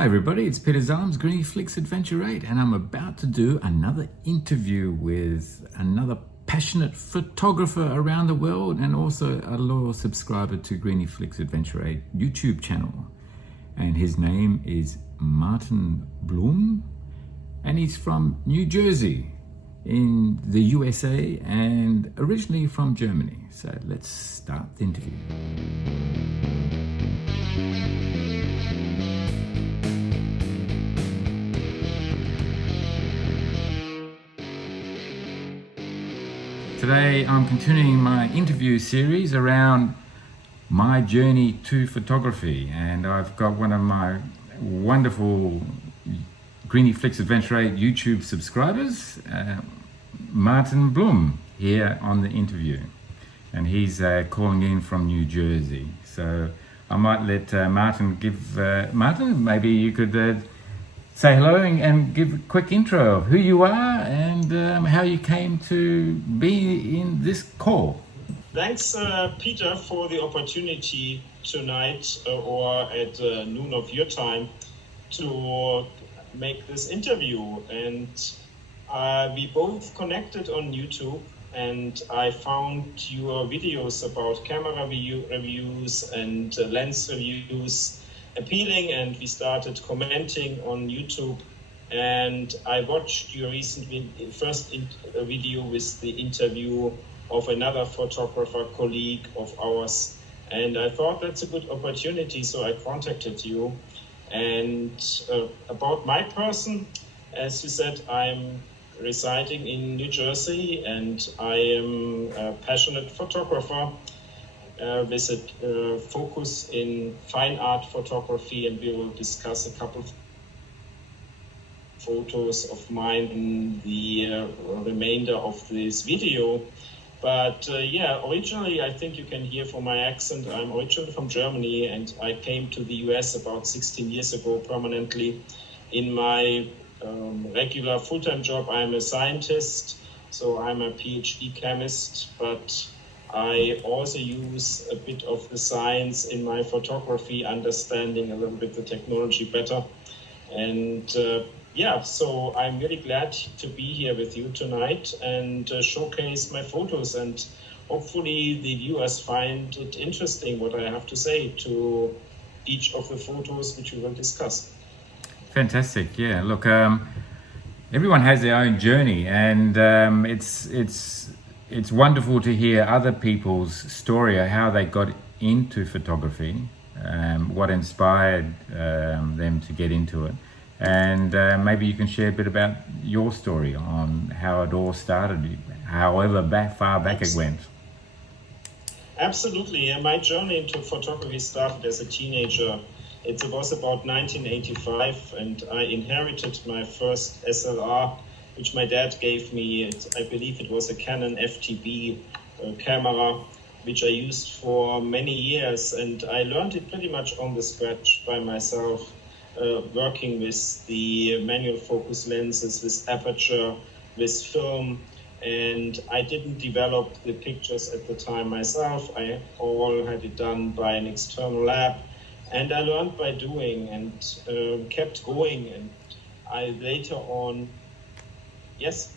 Hi everybody, it's Peter Zalm's Griniflix Adventure 8 and I'm about to do another interview with another passionate photographer around the world and also a loyal subscriber to Griniflix Adventure 8 YouTube channel. And his name is Martin Bluhm and he's from New Jersey in the USA and originally from Germany. So let's start the interview. Today I'm continuing my interview series around my journey to photography, and I've got one of my wonderful Griniflix Adventure 8 YouTube subscribers, Martin Bluhm, here on the interview, and he's calling in from New Jersey. So I might let Martin give, Martin, maybe you could say hello and give a quick intro of who you are and how you came to be in this call. Thanks, Peter, for the opportunity tonight or at noon of your time to make this interview. And we both connected on YouTube, and I found your videos about camera reviews and lens reviews appealing, and we started commenting on YouTube. And I watched your recent first video with the interview of another photographer colleague of ours, and I thought that's a good opportunity, so I contacted you. And about my person, as you said, I'm residing in New Jersey and I am a passionate photographer with a focus in fine art photography, and we will discuss a couple of photos of mine in the remainder of this video. But yeah, originally, I think you can hear from my accent, I'm originally from Germany, and I came to the US about 16 years ago permanently. In my regular full-time job, I'm a scientist, so I'm a PhD chemist, but I also use a bit of the science in my photography, understanding a little bit the technology better. And yeah, so I'm really glad to be here with you tonight and showcase my photos, and hopefully the viewers find it interesting what I have to say to each of the photos which we will discuss. Fantastic, yeah. Look, everyone has their own journey, and it's wonderful to hear other people's story of how they got into photography, what inspired them to get into it. And maybe you can share a bit about your story on how it all started, however far back it went. Absolutely. My journey into photography started as a teenager. It was about 1985, and I inherited my first SLR, which my dad gave me. I believe it was a Canon FTB camera, which I used for many years, and I learned it pretty much on the scratch by myself. Working with the manual focus lenses, with aperture, with film, and I didn't develop the pictures at the time myself. I all had it done by an external lab, and I learned by doing and kept going. And I later on, yes,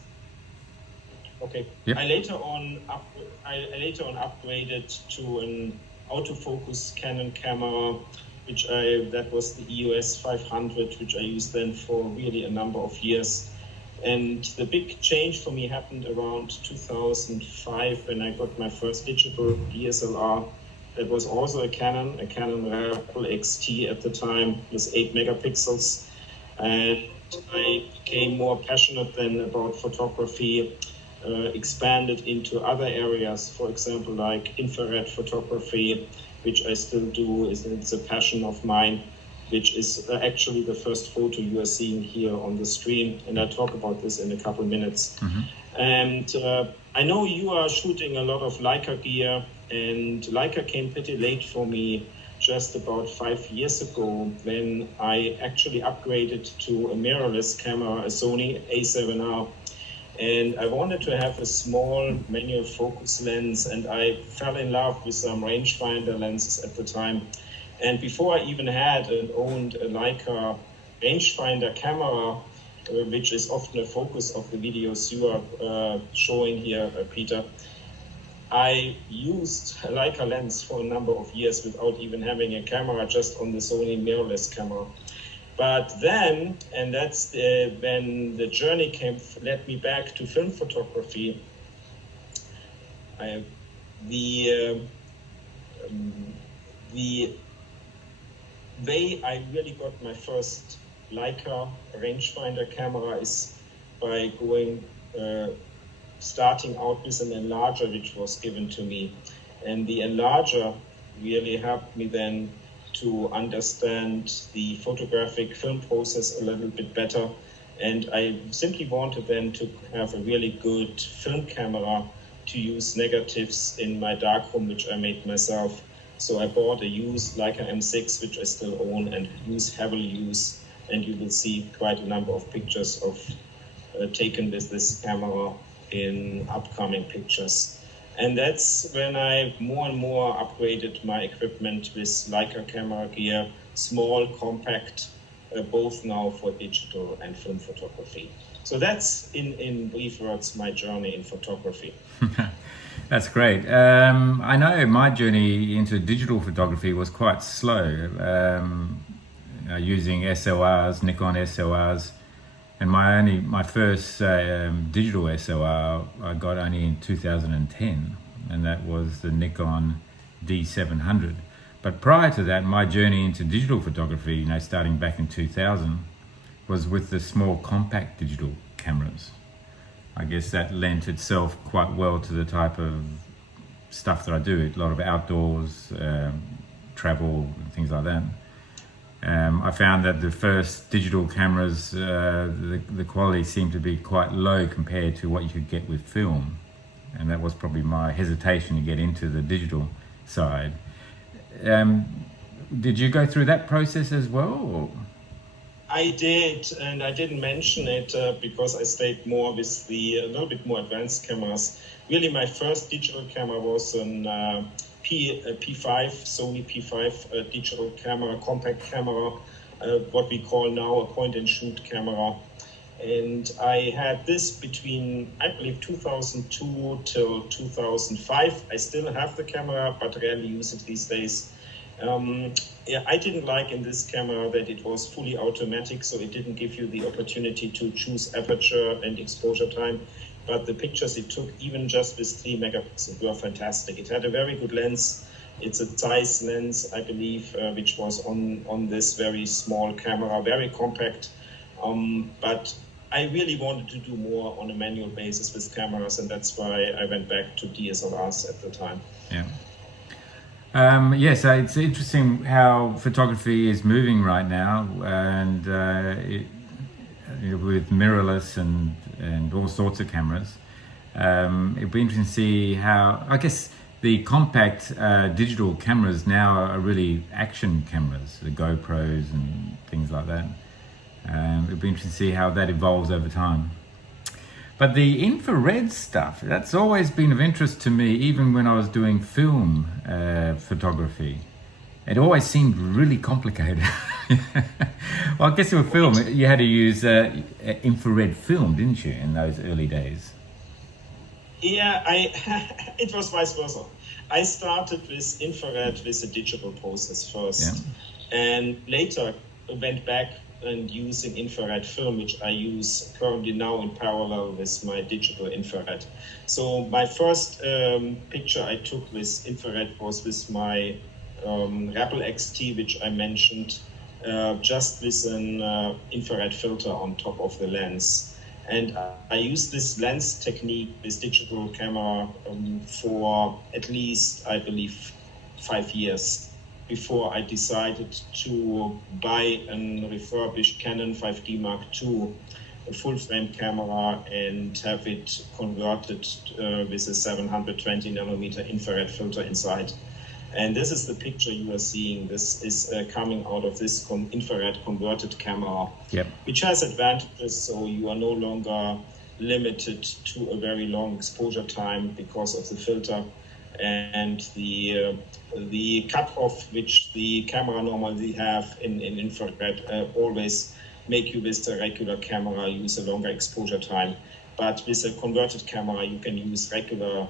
okay. Yep. I later on upgraded to an autofocus Canon camera, that was the EOS 500, which I used then for really a number of years. And the big change for me happened around 2005 when I got my first digital DSLR. That was also a Canon Rebel XT at the time, with 8 megapixels. And I became more passionate then about photography, expanded into other areas, for example, like infrared photography, which I still do. It's a passion of mine, which is actually the first photo you are seeing here on the stream. And I'll talk about this in a couple minutes. Mm-hmm. And I know you are shooting a lot of Leica gear, and Leica came pretty late for me, just about 5 years ago, when I actually upgraded to a mirrorless camera, a Sony A7R. And I wanted to have a small manual focus lens, and I fell in love with some rangefinder lenses at the time. And before I even had and owned a Leica rangefinder camera, which is often a focus of the videos you are showing here, Peter. I used a Leica lens for a number of years without even having a camera, just on the Sony mirrorless camera. But then, and that's when the journey led me back to film photography. The way I really got my first Leica rangefinder camera is by starting out with an enlarger which was given to me. And the enlarger really helped me then to understand the photographic film process a little bit better. And I simply wanted then to have a really good film camera to use negatives in my darkroom, which I made myself. So I bought a used Leica M6, which I still own and heavily use. And you will see quite a number of pictures taken with this camera in upcoming pictures. And that's when I more and more upgraded my equipment with Leica camera gear, small, compact, both now for digital and film photography. So that's, in brief words, my journey in photography. That's great. I know my journey into digital photography was quite slow, using SLRs, Nikon SLRs. And my first digital SLR I got only in 2010, and that was the Nikon D700. But prior to that, my journey into digital photography, starting back in 2000, was with the small compact digital cameras. I guess that lent itself quite well to the type of stuff that I do, a lot of outdoors, travel, and things like that. I found that the first digital cameras, the quality seemed to be quite low compared to what you could get with film. And that was probably my hesitation to get into the digital side. Did you go through that process as well? Or? I did, and I didn't mention it because I stayed more with a little bit more advanced cameras. Really, my first digital camera was an P5, Sony P5 digital camera, compact camera, what we call now a point-and-shoot camera. And I had this between, I believe, 2002 till 2005. I still have the camera, but rarely use it these days. I didn't like in this camera that it was fully automatic, so it didn't give you the opportunity to choose aperture and exposure time. But the pictures it took, even just with 3 megapixels, were fantastic. It had a very good lens. It's a Zeiss lens, I believe, which was on this very small camera, very compact. But I really wanted to do more on a manual basis with cameras, and that's why I went back to DSLRs at the time. Yeah. So it's interesting how photography is moving right now, and with mirrorless and all sorts of cameras. It'd be interesting to see how, I guess, the compact digital cameras now are really action cameras, the GoPros and things like that. It'd be interesting to see how that evolves over time. But the infrared stuff, that's always been of interest to me, even when I was doing film photography. It always seemed really complicated. Well, I guess with film, you had to use infrared film, didn't you, in those early days? Yeah, it was vice versa. I started with infrared with a digital process first, and later went back and using infrared film, which I use currently now in parallel with my digital infrared. So my first picture I took with infrared was with my Rebel XT, which I mentioned, just with an infrared filter on top of the lens. And I used this lens technique, this digital camera, for at least, I believe, 5 years before I decided to buy a refurbished Canon 5D Mark II, a full-frame camera, and have it converted with a 720 nanometer infrared filter inside. And this is the picture you are seeing. This is coming out of this infrared converted camera, which has advantages. So you are no longer limited to a very long exposure time because of the filter, and the cutoff which the camera normally have in infrared always make you with a regular camera use a longer exposure time. But with a converted camera, you can use regular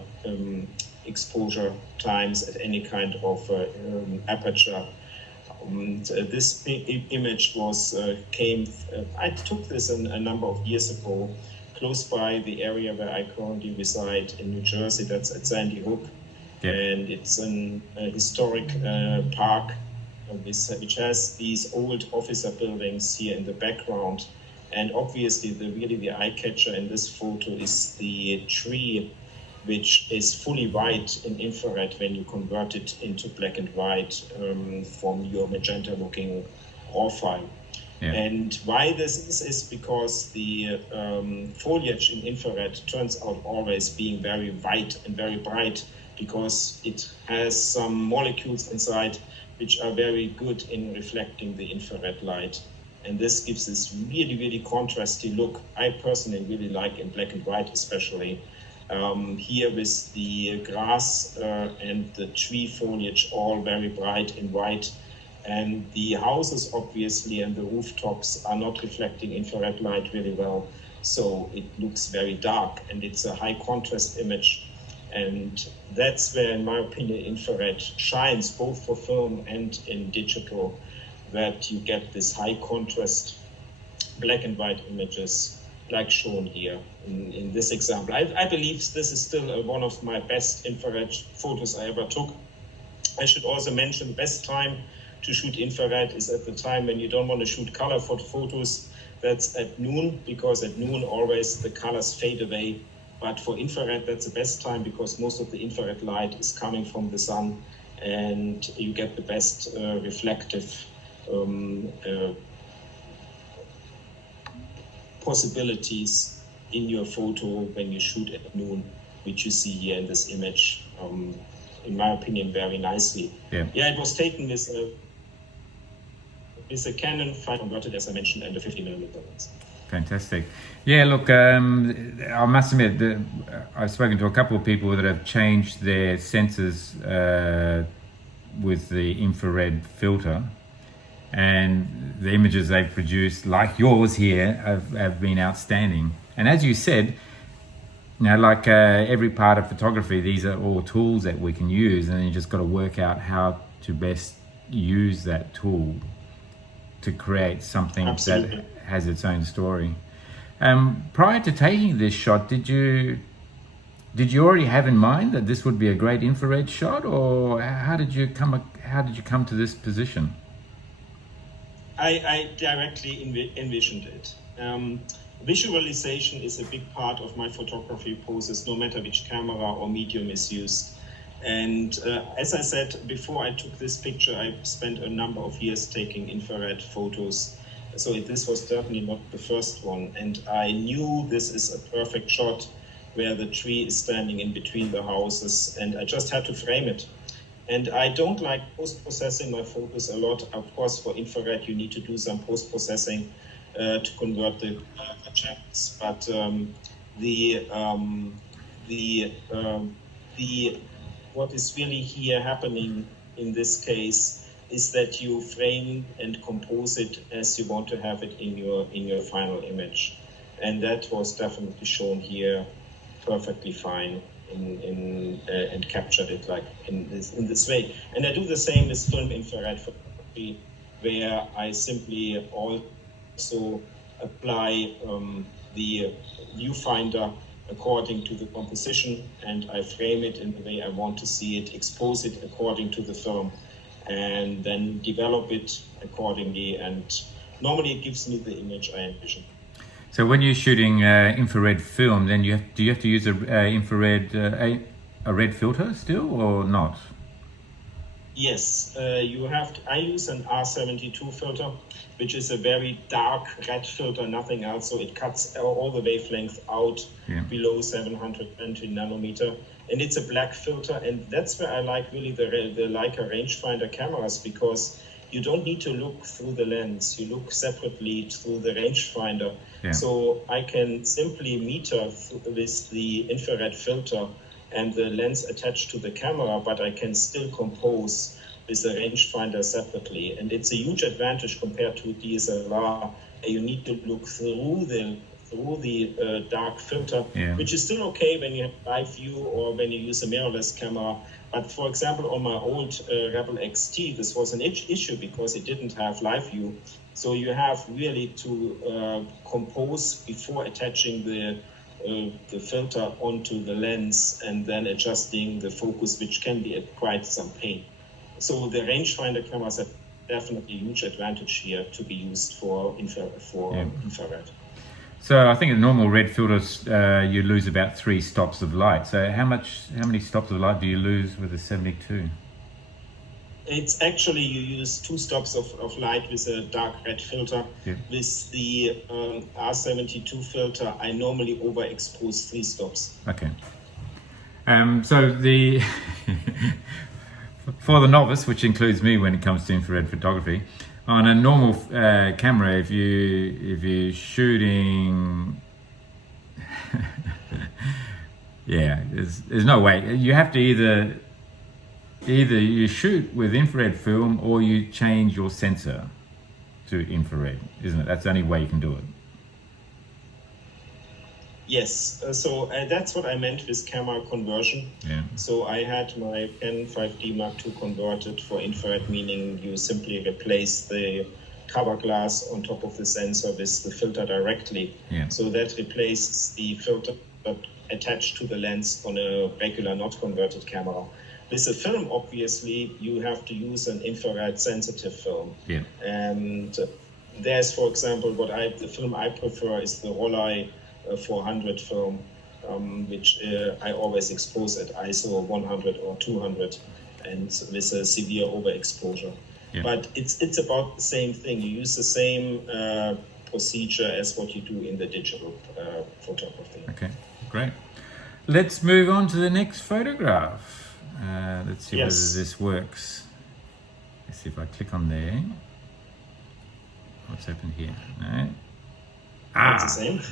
exposure times at any kind of aperture. This image was I took this a number of years ago, close by the area where I currently reside in New Jersey. That's at Sandy Hook. Yep. And it's a historic park which has these old officer buildings here in the background. And obviously, the eye catcher in this photo is the tree, which is fully white in infrared when you convert it into black and white from your magenta-looking RAW file. Yeah. And why this is because the foliage in infrared turns out always being very white and very bright, because it has some molecules inside which are very good in reflecting the infrared light. And this gives this really, really contrasty look. I personally really like in black and white, especially. Here with the grass and the tree foliage all very bright in white. And the houses, obviously, and the rooftops are not reflecting infrared light really well. So it looks very dark, and it's a high contrast image. And that's where, in my opinion, infrared shines both for film and in digital, that you get this high contrast black and white images like shown here in this example. I believe this is still one of my best infrared photos I ever took. I should also mention the best time to shoot infrared is at the time when you don't want to shoot color photos. That's at noon, because at noon always the colors fade away. But for infrared, that's the best time, because most of the infrared light is coming from the sun, and you get the best reflective possibilities in your photo when you shoot at noon, which you see here in this image, in my opinion, very nicely. Yeah, it was taken with a Canon 5 converted, as I mentioned, and a 50mm lens. Fantastic. Yeah, look, I must admit that I've spoken to a couple of people that have changed their sensors with the infrared filter, and the images they've produced, like yours here, have been outstanding. And as you said, you know, like every part of photography, these are all tools that we can use, and you just got to work out how to best use that tool to create something Absolutely. That has its own story. Prior to taking this shot, did you already have in mind that this would be a great infrared shot, or how did you come to this position? I directly envisioned it. Visualization is a big part of my photography process, no matter which camera or medium is used. And as I said, before I took this picture, I spent a number of years taking infrared photos. So this was certainly not the first one. And I knew this is a perfect shot where the tree is standing in between the houses, and I just had to frame it. And I don't like post-processing my photos a lot. Of course, for infrared, you need to do some post-processing to convert the channels. But what is really here happening in this case is that you frame and compose it as you want to have it in your final image. And that was definitely shown here perfectly fine and captured it like in this way. And I do the same with film infrared photography, where I simply also apply the viewfinder according to the composition, and I frame it in the way I want to see it, expose it according to the film, and then develop it accordingly. And normally it gives me the image I envision. So when you're shooting infrared film, then do you have to use a red filter still, or not? Yes, you have to. I use an R72 filter, which is a very dark red filter, nothing else. So it cuts all the wavelength out below 720 nanometer. And it's a black filter. And that's where I like really the Leica rangefinder cameras, because you don't need to look through the lens. You look separately through the rangefinder. Yeah. So I can simply meter with the infrared filter and the lens attached to the camera, but I can still compose with the rangefinder separately. And it's a huge advantage compared to DSLR, You need to look through the dark filter, Yeah. which is still okay when you have live view or when you use a mirrorless camera. But for example, on my old Rebel XT, this was an issue because it didn't have live view. So you have really to compose before attaching the filter onto the lens and then adjusting the focus, which can be quite some pain. So the rangefinder cameras have definitely a huge advantage here to be used for infrared. So I think a normal red filter, you lose about 3 stops of light. So how many stops of light do you lose with a 72? It's actually, you use 2 stops of light with a dark red filter. Yeah. With the R72 filter, I normally overexpose 3 stops. Okay. So the for the novice, which includes me when it comes to infrared photography, on a normal camera, if you're shooting, yeah, there's no way. You have to either you shoot with infrared film or you change your sensor to infrared, isn't it? That's the only way you can do it. Yes, so that's what I meant with camera conversion. Yeah. So I had my Canon 5D Mark II converted for infrared, meaning you simply replace the cover glass on top of the sensor with the filter directly. Yeah. So that replaces the filter attached to the lens on a regular, not converted camera. With a film, obviously, you have to use an infrared sensitive film. Yeah. And there's, for example, the film I prefer is the Rollei 400 film, which I always expose at ISO 100 or 200 and with a severe overexposure. Yeah. But it's about the same thing. You use the same procedure as what you do in the digital photography. Okay, great. Let's move on to the next photograph. Let's see whether this works. Let's see if I click on there. What's happened here? No.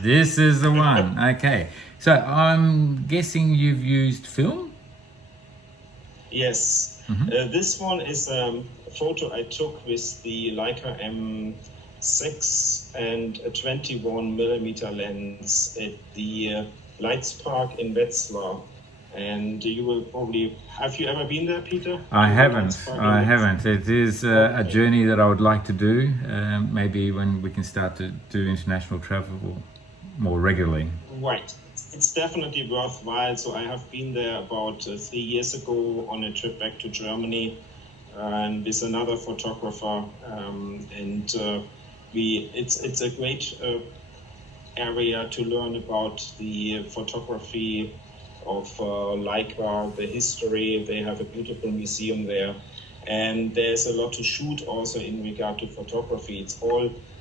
This is the one. Okay, so I'm guessing you've used film? Yes. Mm-hmm. This one is a photo I took with the Leica M6 and a 21mm lens at the Lights Park in Wetzlar. And you will probably, have you ever been there, Peter? I haven't. It is a journey that I would like to do, maybe when we can start to do international travel more regularly. Right. It's definitely worthwhile. So I have been there about 3 years ago on a trip back to Germany and with another photographer. It's a great area to learn about the photography of Leica, the history. They have a beautiful museum there, and there's a lot to shoot also in regard to photography.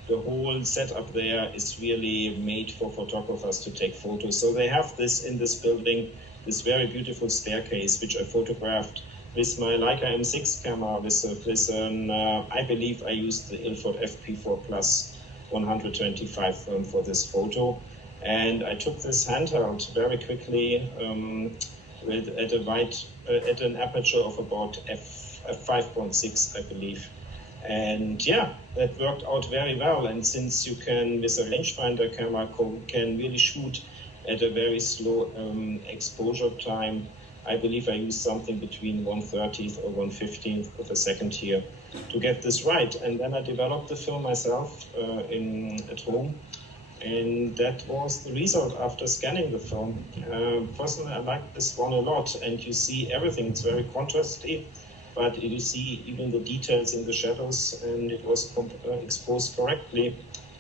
The whole setup there is really made for photographers to take photos. So they have this in this building, this very beautiful staircase, which I photographed with my Leica M6 camera I believe I used the Ilford FP4 Plus 125 film for this photo. And I took this handheld very quickly at an aperture of about f5.6, I believe. And yeah, that worked out very well. And since you can, with a rangefinder camera, can really shoot at a very slow exposure time, I believe I used something between 1/30th or 1/15th of a second here to get this right. And then I developed the film myself at home. And that was the result after scanning the film. Personally, I like this one a lot, and you see everything. It's very contrasty, but you see even the details in the shadows, and it was exposed correctly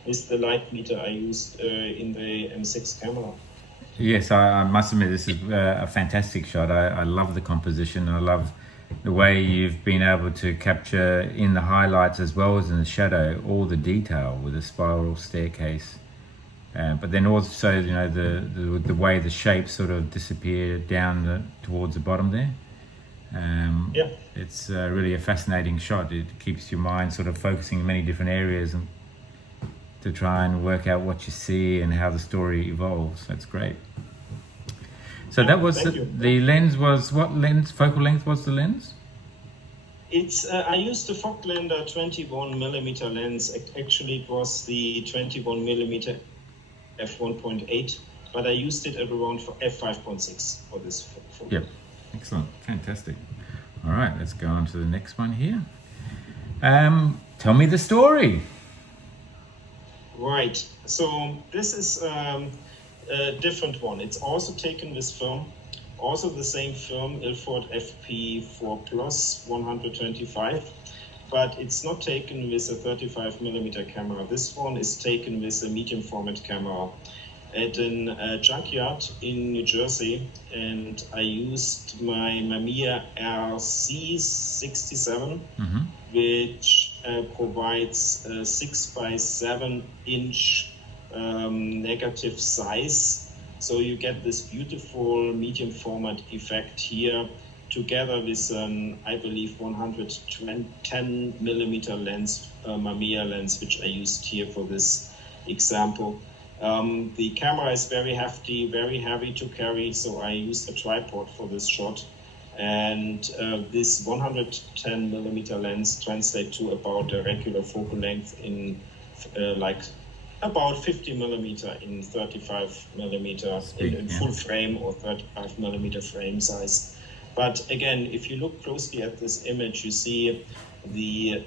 with the light meter I used in the M6 camera. Yes, I must admit this is a fantastic shot. I love the composition. I love the way you've been able to capture in the highlights as well as in the shadow all the detail with the spiral staircase. But then also, you know, the way the shapes sort of disappear down towards the bottom there. It's really a fascinating shot. It keeps your mind sort of focusing in many different areas and to try and work out what you see and how the story evolves. That's great. So that was the lens was, what lens, focal length was the lens? It's I used the Foglander 21mm lens. Actually, it was the 21mm f1.8, but I used it at around f5.6 for this photo. Yep, excellent, fantastic. All right, let's go on to the next one here. Tell me the story. Right, so this is a different one. It's also taken with film, also the same film, Ilford FP4 Plus 125, but it's not taken with a 35mm camera. This one is taken with a medium format camera at a junkyard in New Jersey, and I used my Mamiya RC67, which provides a 6x7 inch negative size. So you get this beautiful medium format effect here, together with an, I believe, 110mm lens, Mamiya lens, which I used here for this example. The camera is very hefty, very heavy to carry, so I used a tripod for this shot. And this 110mm lens translates to about a regular focal length in like about 50mm in 35mm in full frame or 35mm frame size. But again, if you look closely at this image, you see the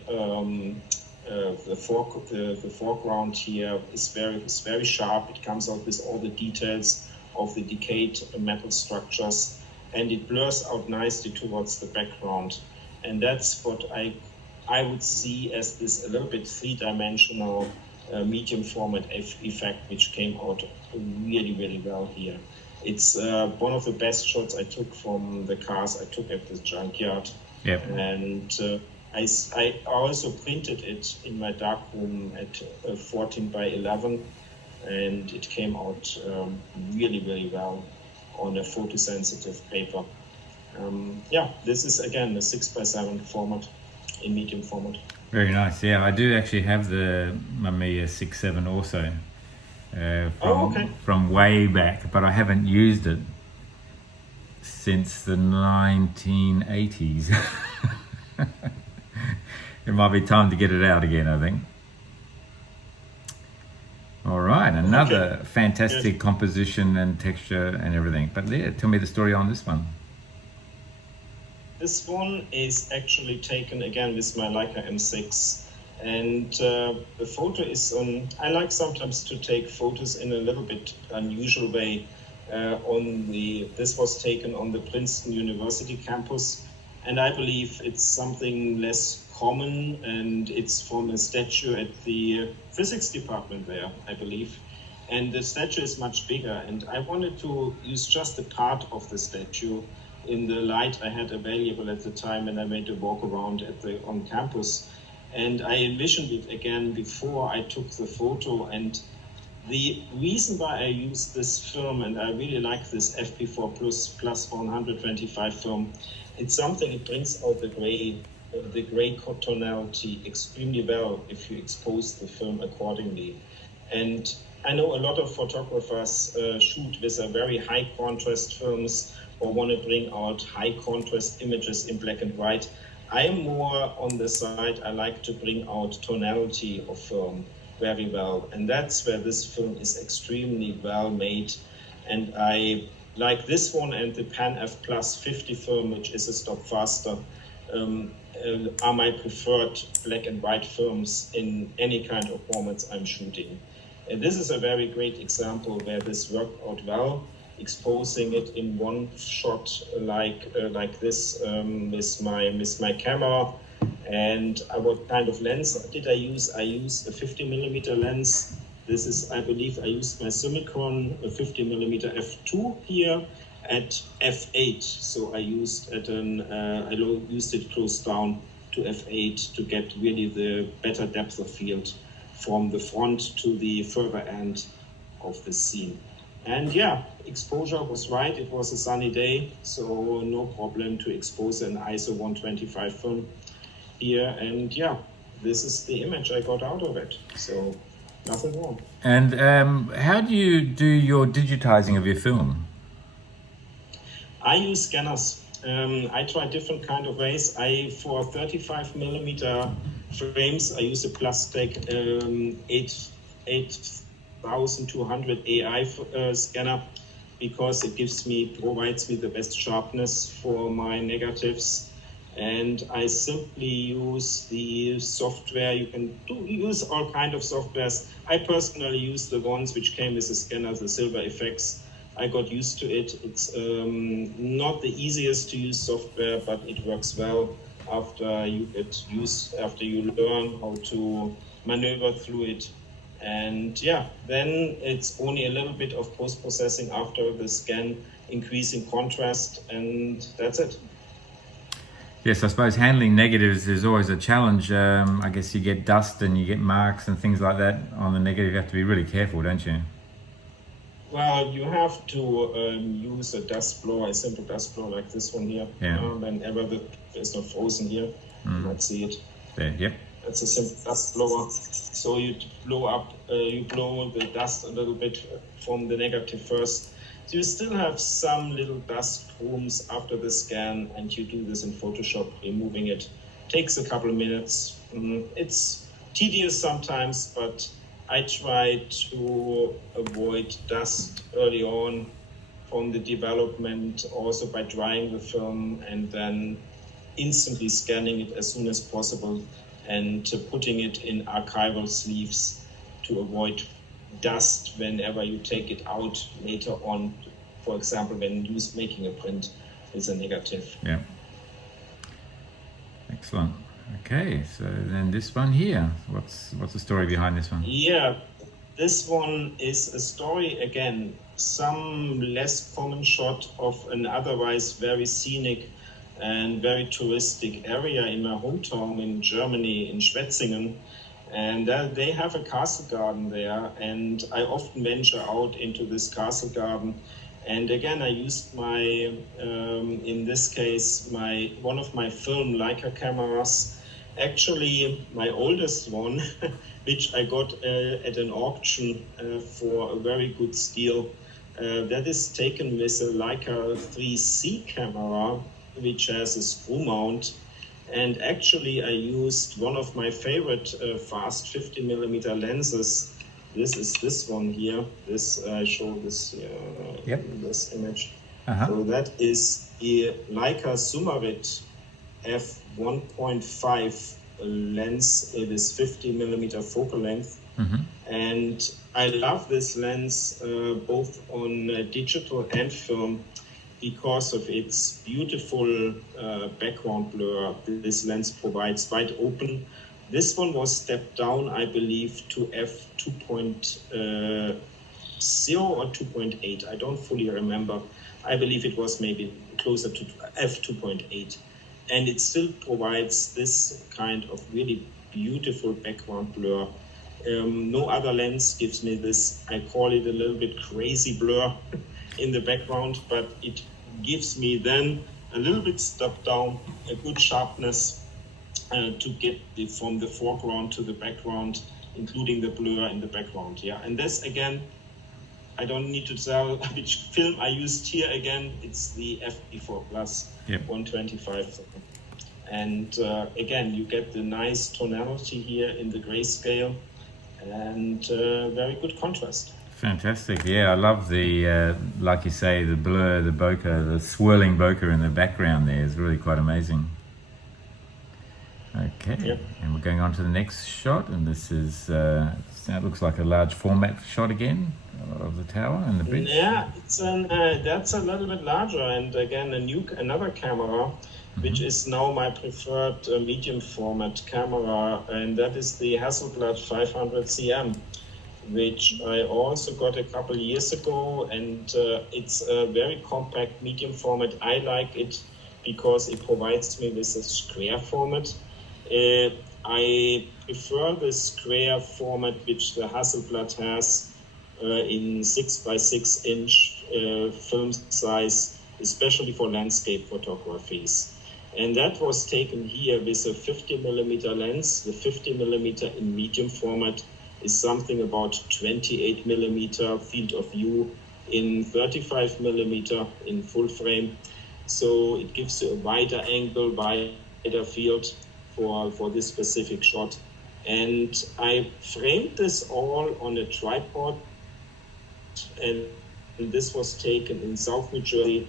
foreground here is very sharp. It comes out with all the details of the decayed metal structures, and it blurs out nicely towards the background. And that's what I would see as this a little bit three-dimensional medium format effect, which came out really, really well here. It's one of the best shots I took from the cars I took at the junkyard. Yep. And I also printed it in my darkroom at 14:11, and it came out really, really well on a photosensitive paper. Yeah, this is again a 6x7 format in medium format. Very nice. Yeah, I do actually have the Mamiya 6.7 also from way back, but I haven't used it since the 1980s. It might be time to get it out again, I think. All right, another fantastic composition and texture and everything. But yeah, tell me the story on this one. This one is actually taken again with my Leica M6, and the photo is on. I like sometimes to take photos in a little bit unusual way. This was taken on the Princeton University campus, and I believe it's something less common, and it's from a statue at the physics department there, I believe. And the statue is much bigger, and I wanted to use just a part of the statue in the light I had available at the time, and I made a walk around on campus. And I envisioned it again before I took the photo. And the reason why I used this film, and I really like this FP4 plus 125 film, it's something, it brings out the gray tonality extremely well if you expose the film accordingly. And I know a lot of photographers shoot with a very high contrast films or want to bring out high contrast images in black and white. I am more on the side, I like to bring out tonality of film very well. And that's where this film is extremely well made. And I like this one and the Pan F Plus 50 film, which is a stop faster, are my preferred black and white films in any kind of formats I'm shooting. And this is a very great example where this worked out well, exposing it in one shot like this with my camera. And what kind of lens did I use? I used a 50mm lens. This is, I believe, I used my Summilux 50mm f2 here at f8. So I used it close down to f8 to get really the better depth of field from the front to the further end of the scene. And yeah, exposure was right. It was a sunny day, so no problem to expose an ISO 125 film here. And yeah, this is the image I got out of it. So nothing wrong. And how do you do your digitizing of your film? I use scanners. I try different kind of ways. For 35 millimeter frames, I use a plastic 8200 AI scanner, because it provides me the best sharpness for my negatives. And I simply use the software. You can use all kind of softwares. I personally use the ones which came with the scanner, the Silver Effects. I got used to it. It's not the easiest to use software, but it works well after you learn how to maneuver through it. And yeah, then it's only a little bit of post-processing after the scan, increasing contrast, and that's it. Yes, I suppose handling negatives is always a challenge. I guess you get dust and you get marks and things like that on the negative. You have to be really careful, don't you? Well, you have to use a dust blower, a simple dust blower like this one here. Yeah. Whenever it's not frozen here, you might see it. There, yep. It's a simple dust blower. So you blow the dust a little bit from the negative first. So you still have some little dust plumes after the scan, and you do this in Photoshop, removing it. Takes a couple of minutes. It's tedious sometimes, but I try to avoid dust early on from the development, also by drying the film and then instantly scanning it as soon as possible, and putting it in archival sleeves to avoid dust whenever you take it out later on. For example, when making a print with a negative. Yeah. Excellent. Okay, so then this one here, what's the story behind this one? Yeah, this one is a story again, some less common shot of an otherwise very scenic and very touristic area in my hometown in Germany, in Schwetzingen. And they have a castle garden there, and I often venture out into this castle garden. And again, I used in this case, one of my film Leica cameras, actually my oldest one, which I got at an auction for a very good steal. That is taken with a Leica 3C camera, which has a screw mount. And actually I used one of my favorite fast 50mm lenses. This is this one here. I show this this image. So that is the Leica Summilux f1.5 lens. It is 50mm focal length. And I love this lens both on digital and film because of its beautiful background blur this lens provides, wide open. This one was stepped down, I believe, to f2.0 or 2.8. I don't fully remember. I believe it was maybe closer to f2.8. And it still provides this kind of really beautiful background blur. No other lens gives me this, I call it a little bit crazy blur in the background, but it gives me then a little bit stepped down, a good sharpness to get from the foreground to the background, including the blur in the background. Yeah, and this again, I don't need to tell which film I used here again. It's the FP4 Plus 125. And again, you get the nice tonality here in the grayscale and very good contrast. Fantastic. Yeah, I love the, like you say, the blur, the bokeh, the swirling bokeh in the background there is really quite amazing. Okay, and we're going on to the next shot, and this is, it looks like a large format shot again of the tower and the bridge. Yeah, that's a little bit larger, and again, another camera, which is now my preferred medium format camera, and that is the Hasselblad 500 CM, which I also got a couple years ago, and it's a very compact medium format. I like it because it provides me with a square format. I prefer the square format which the Hasselblad has in 6x6 inch film size, especially for landscape photographies. And that was taken here with a 50mm lens. The 50mm in medium format is something about 28mm field of view in 35mm in full frame. So it gives you a wider angle, wider field for this specific shot. And I framed this all on a tripod, and this was taken in South New Jersey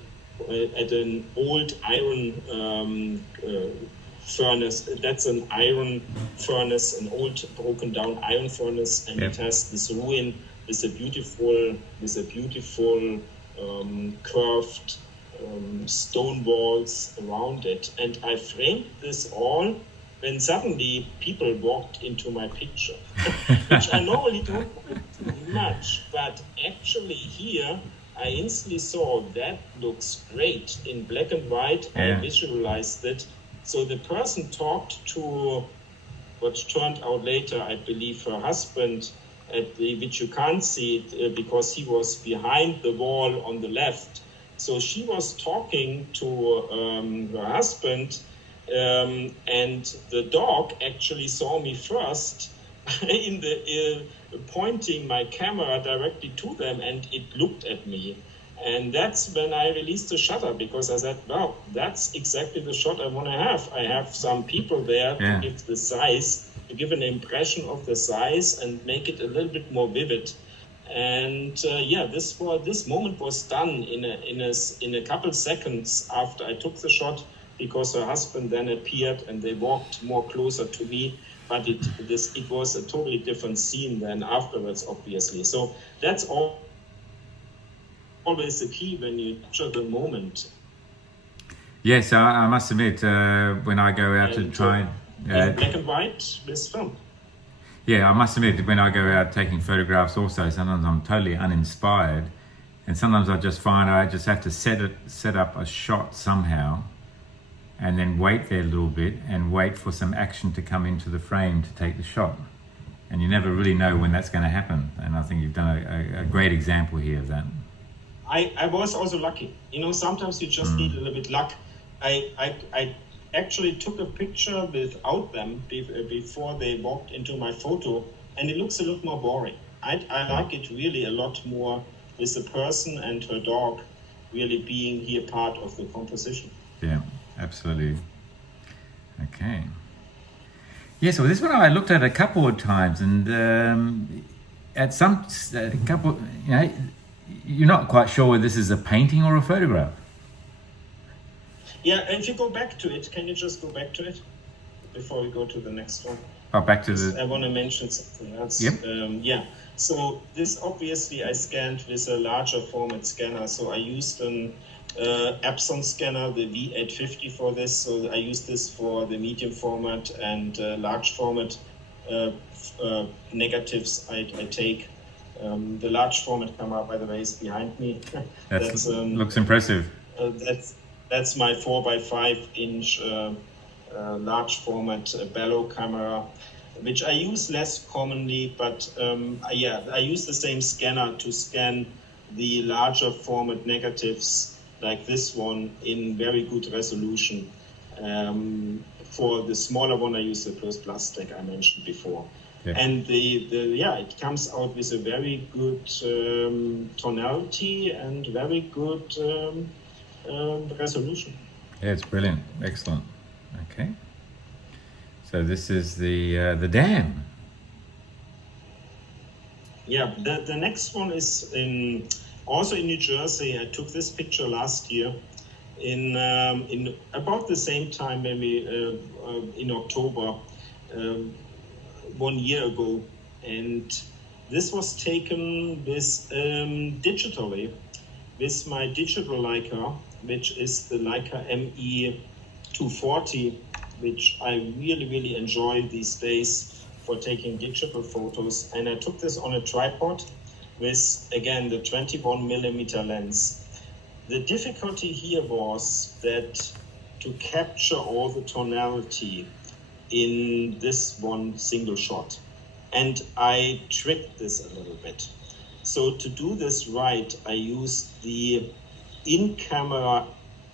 at an old iron furnace. That's an iron furnace, an old broken down iron furnace, and it has this ruin with a beautiful curved stone walls around it. And I framed this all when suddenly people walked into my picture, which I normally don't do much, but actually here I instantly saw that looks great in black and white. I visualized it. So the person talked to what turned out later, I believe, her husband, which you can't see it because he was behind the wall on the left. So she was talking to her husband, and the dog actually saw me first in the pointing my camera directly to them, and it looked at me. And that's when I released the shutter, because I said, well, that's exactly the shot I want to have. I have some people there to give the size, to give an impression of the size and make it a little bit more vivid. And this moment was done in a couple seconds after I took the shot, because her husband then appeared and they walked more closer to me. But it was a totally different scene than afterwards, obviously. So that's always the key when you capture the moment. Yes, I must admit, when I go out to try black and white with film. Yeah, I must admit, when I go out taking photographs also, sometimes I'm totally uninspired, and sometimes I just find I just have to set up a shot somehow, and then wait there a little bit and wait for some action to come into the frame to take the shot. And you never really know when that's going to happen. And I think you've done a great example here of that. I was also lucky. Sometimes you just need a little bit luck. I actually took a picture without them before they walked into my photo, and it looks a lot more boring. I like it really a lot more with the person and her dog really being here part of the composition. Yeah, absolutely. Okay. Yeah, so this one I looked at a couple of times, and at some couple, you're not quite sure whether this is a painting or a photograph. Yeah, and if you go back to it, can you just go back to it before we go to the next one? Oh, back to the... I want to mention something else. Yep. So this obviously I scanned with a larger format scanner. So I used an Epson scanner, the V850 for this. So I used this for the medium format and large format negatives I take. The large format camera, by the way, is behind me. That's looks impressive. That's my 4x5 inch large format bellow camera, which I use less commonly, but I use the same scanner to scan the larger format negatives like this one in very good resolution. For the smaller one, I use the Plus stack I mentioned before. Yeah. And it comes out with a very good tonality and very good resolution. Yeah, it's brilliant. Excellent. Okay. So this is the dam. Yeah, the next one is also in New Jersey. I took this picture last year in about the same time, maybe in October, 1 year ago, and this was taken with digitally with my digital Leica, which is the Leica ME240, which I really enjoy these days for taking digital photos. And I took this on a tripod with, again, the 21mm lens. The difficulty here was that to capture all the tonality in this one single shot. And I tricked this a little bit. So to do this right, I used the in-camera,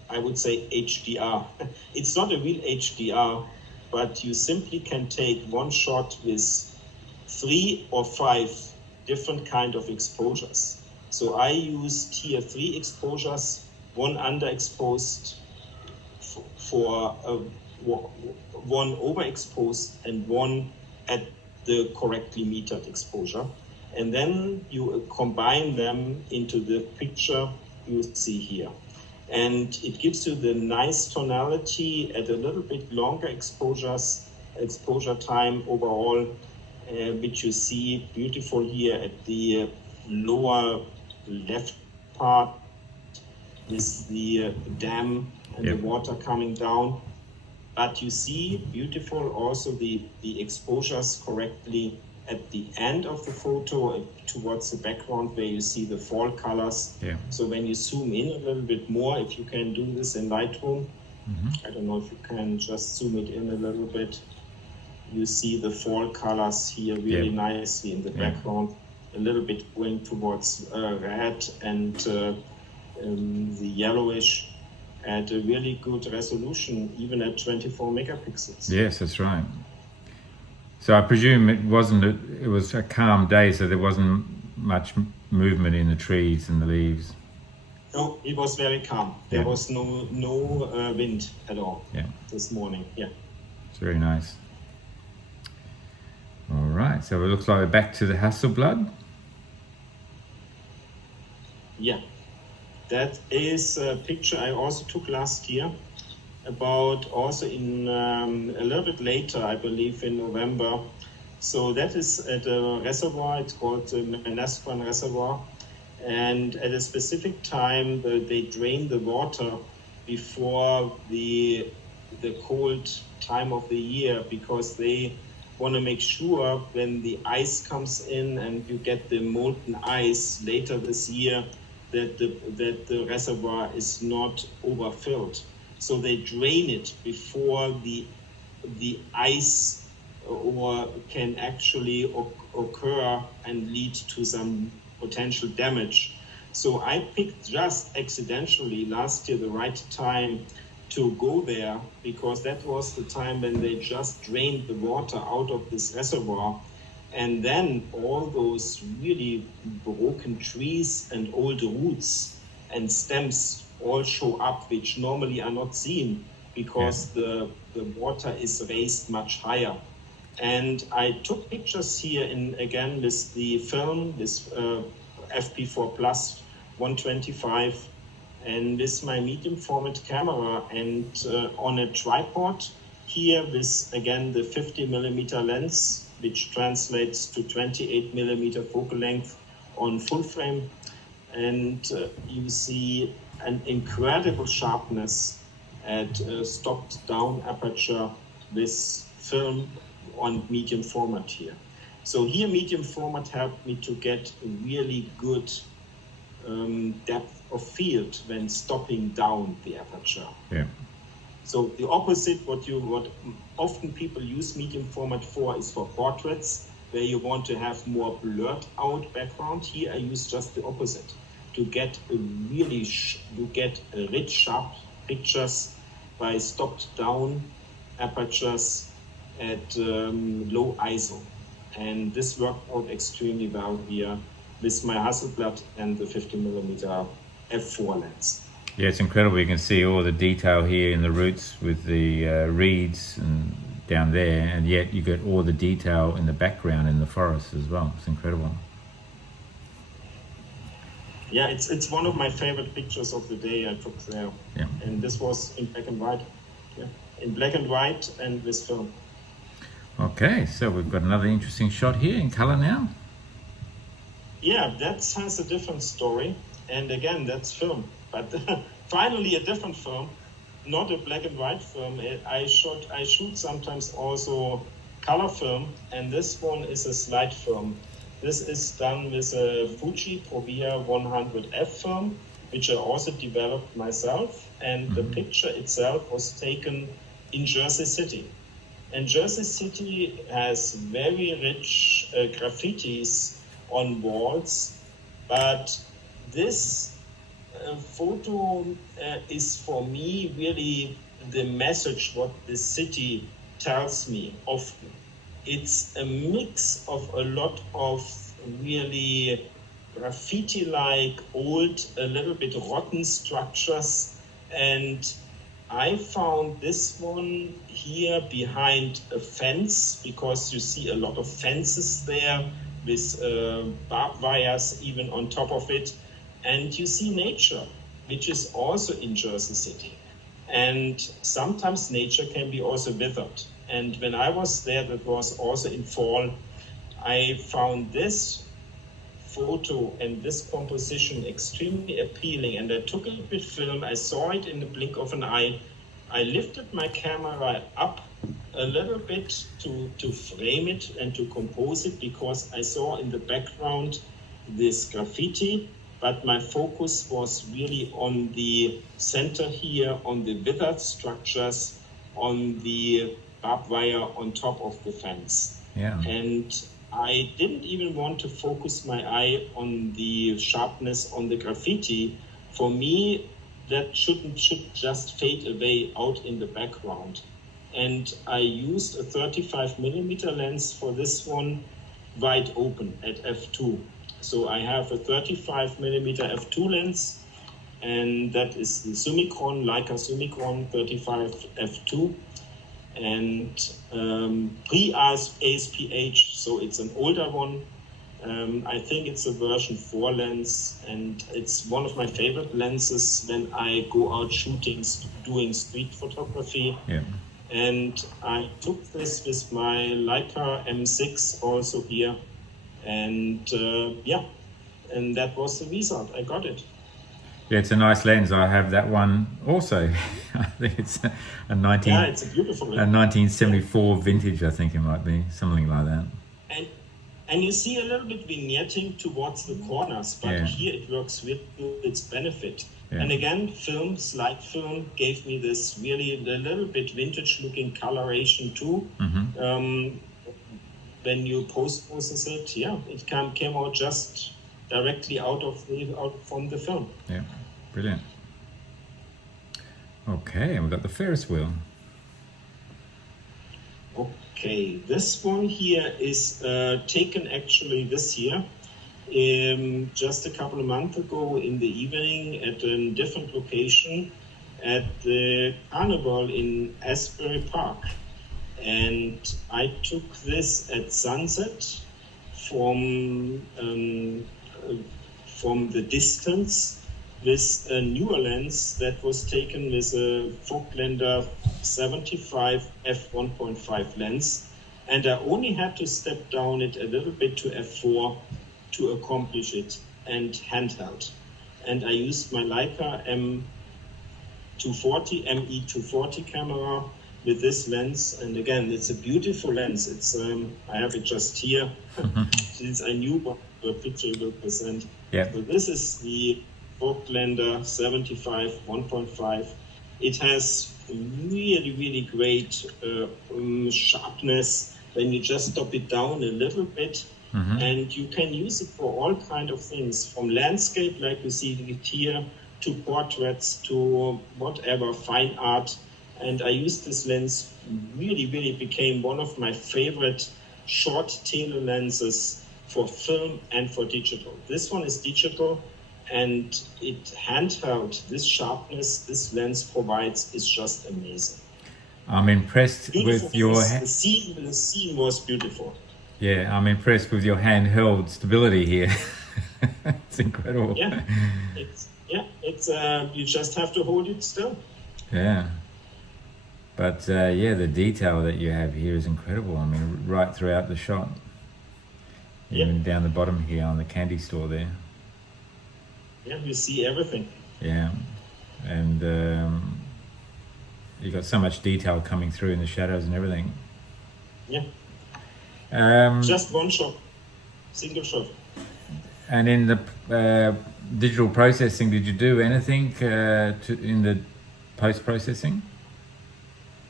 I would say HDR. It's not a real HDR, but you simply can take one shot with 3 or 5 different kind of exposures. So I used here 3 exposures one underexposed for one overexposed and one at the correctly metered exposure. And then you combine them into the picture you see here. And it gives you the nice tonality at a little bit longer exposure time overall, which you see beautiful here at the lower left part with the dam and the water coming down. But you see beautiful also the exposures correctly at the end of the photo towards the background where you see the fall colors. Yeah. So when you zoom in a little bit more, if you can do this in Lightroom, I don't know if you can just zoom it in a little bit. You see the fall colors here really nicely in the background, a little bit going towards red and the yellowish at a really good resolution, even at 24 megapixels. Yes, that's right. So I presume it was a calm day, so there wasn't much movement in the trees and the leaves. No, it was very calm. There was no wind at all this morning. Yeah. It's very nice. All right, so it looks like we're back to the Hasselblad. Yeah, that is a picture I also took last year, about also in a little bit later, I believe in November. So that is at a reservoir, it's called the Monochrom Reservoir. And at a specific time, they drain the water before the cold time of the year, because they want to make sure when the ice comes in and you get the molten ice later this year, that the reservoir is not overfilled. So they drain it before the ice can actually occur and lead to some potential damage. So I picked just accidentally last year the right time to go there, because that was the time when they just drained the water out of this reservoir. And then all those really broken trees and old roots and stems all show up, which normally are not seen because the water is raised much higher. And I took pictures here again with the film, this FP4 Plus 125, and with my medium format camera, and on a tripod here with again the 50mm lens, which translates to 28mm focal length on full frame. And you see an incredible sharpness at stopped down aperture with film on medium format here. So here medium format helped me to get a really good depth of field when stopping down the aperture. Yeah. So the opposite, what often people use medium format for, is for portraits, where you want to have more blurred out background. Here I use just the opposite, to get a really rich, sharp pictures by stopped down apertures at low ISO. And this worked out extremely well here with my Hasselblad and the 50mm f4 lens. Yeah, it's incredible. You can see all the detail here in the roots with the reeds and down there, and yet you get all the detail in the background in the forest as well. It's incredible. Yeah, it's one of my favorite pictures of the day I took there. Yeah. And this was in black and white. Yeah. In black and white and with film. Okay, so we've got another interesting shot here in color now. Yeah, that has a different story. And again, that's film. But finally a different film, not a black and white film. I shoot sometimes also color film, and this one is a slide film. This is done with a Fuji Provia 100F film, which I also developed myself. And the picture itself was taken in Jersey City. And Jersey City has very rich graffitis on walls, but this photo is for me really the message what the city tells me often. It's a mix of a lot of really graffiti-like, old, a little bit rotten structures. And I found this one here behind a fence, because you see a lot of fences there with barbed wires even on top of it. And you see nature, which is also in Jersey City. And sometimes nature can be also withered. And when I was there, that was also in fall, I found this photo and this composition extremely appealing. And I took a bit film, I saw it in the blink of an eye. I lifted my camera up a little bit to frame it and to compose it, because I saw in the background this graffiti, but my focus was really on the center here, on the withered structures, on the barbed wire on top of the fence. Yeah. And I didn't even want to focus my eye on the sharpness on the graffiti. For me, that should just fade away out in the background. And I used a 35mm lens for this one, wide open at f2. So I have a 35mm f2 lens, and that is the Summilux, Leica Summilux 35 f2, and pre-ASPH, so it's an older one. I think it's a version 4 lens, and it's one of my favorite lenses when I go out shooting, doing street photography. Yeah. And I took this with my Leica M6 also here, and yeah, and that was the result. I got it. Yeah, it's a nice lens. I have that one also. I think it's a 19. Yeah, it's a beautiful lens. A 1974 vintage, I think it might be, something like that. And you see a little bit vignetting towards the corners, but Yeah. here it works with its benefit. Yeah. And again, slide film gave me this really a little bit vintage looking coloration too. Mm-hmm. When you post-process it, yeah, it came out just directly out from the film. Yeah, brilliant. Okay, we've got the Ferris wheel. Okay, this one here is taken actually this year, just a couple of months ago in the evening at a different location at the Carnival in Asbury Park. And I took this at sunset from the distance with a newer lens that was taken with a Voigtländer 75 f1.5 lens, and I only had to step down it a little bit to f4 to accomplish it, and handheld. And I used my Leica ME240 camera with this lens, and again, it's a beautiful lens. It's I have it just here since I knew what the picture will present. Yeah. So this is the Voigtländer 75 1.5. It has really, really great sharpness when you just stop it down a little bit. Mm-hmm. And you can use it for all kind of things, from landscape like you see it here, to portraits, to whatever, fine art. And I used this lens, really, really became one of my favorite short tele lenses for film and for digital. This one is digital, and it handheld. This sharpness this lens provides is just amazing. I'm impressed Beautiful. with your... The scene was beautiful. Yeah, I'm impressed with your handheld stability here. It's incredible. Yeah, it's you just have to hold it still. Yeah. But yeah, the detail that you have here is incredible. I mean, right throughout the shot. Even down the bottom here on the candy store there. Yeah, you see everything. Yeah. And you got so much detail coming through in the shadows and everything. Yeah. Just one shot, single shot. And in the digital processing, did you do anything in the post-processing?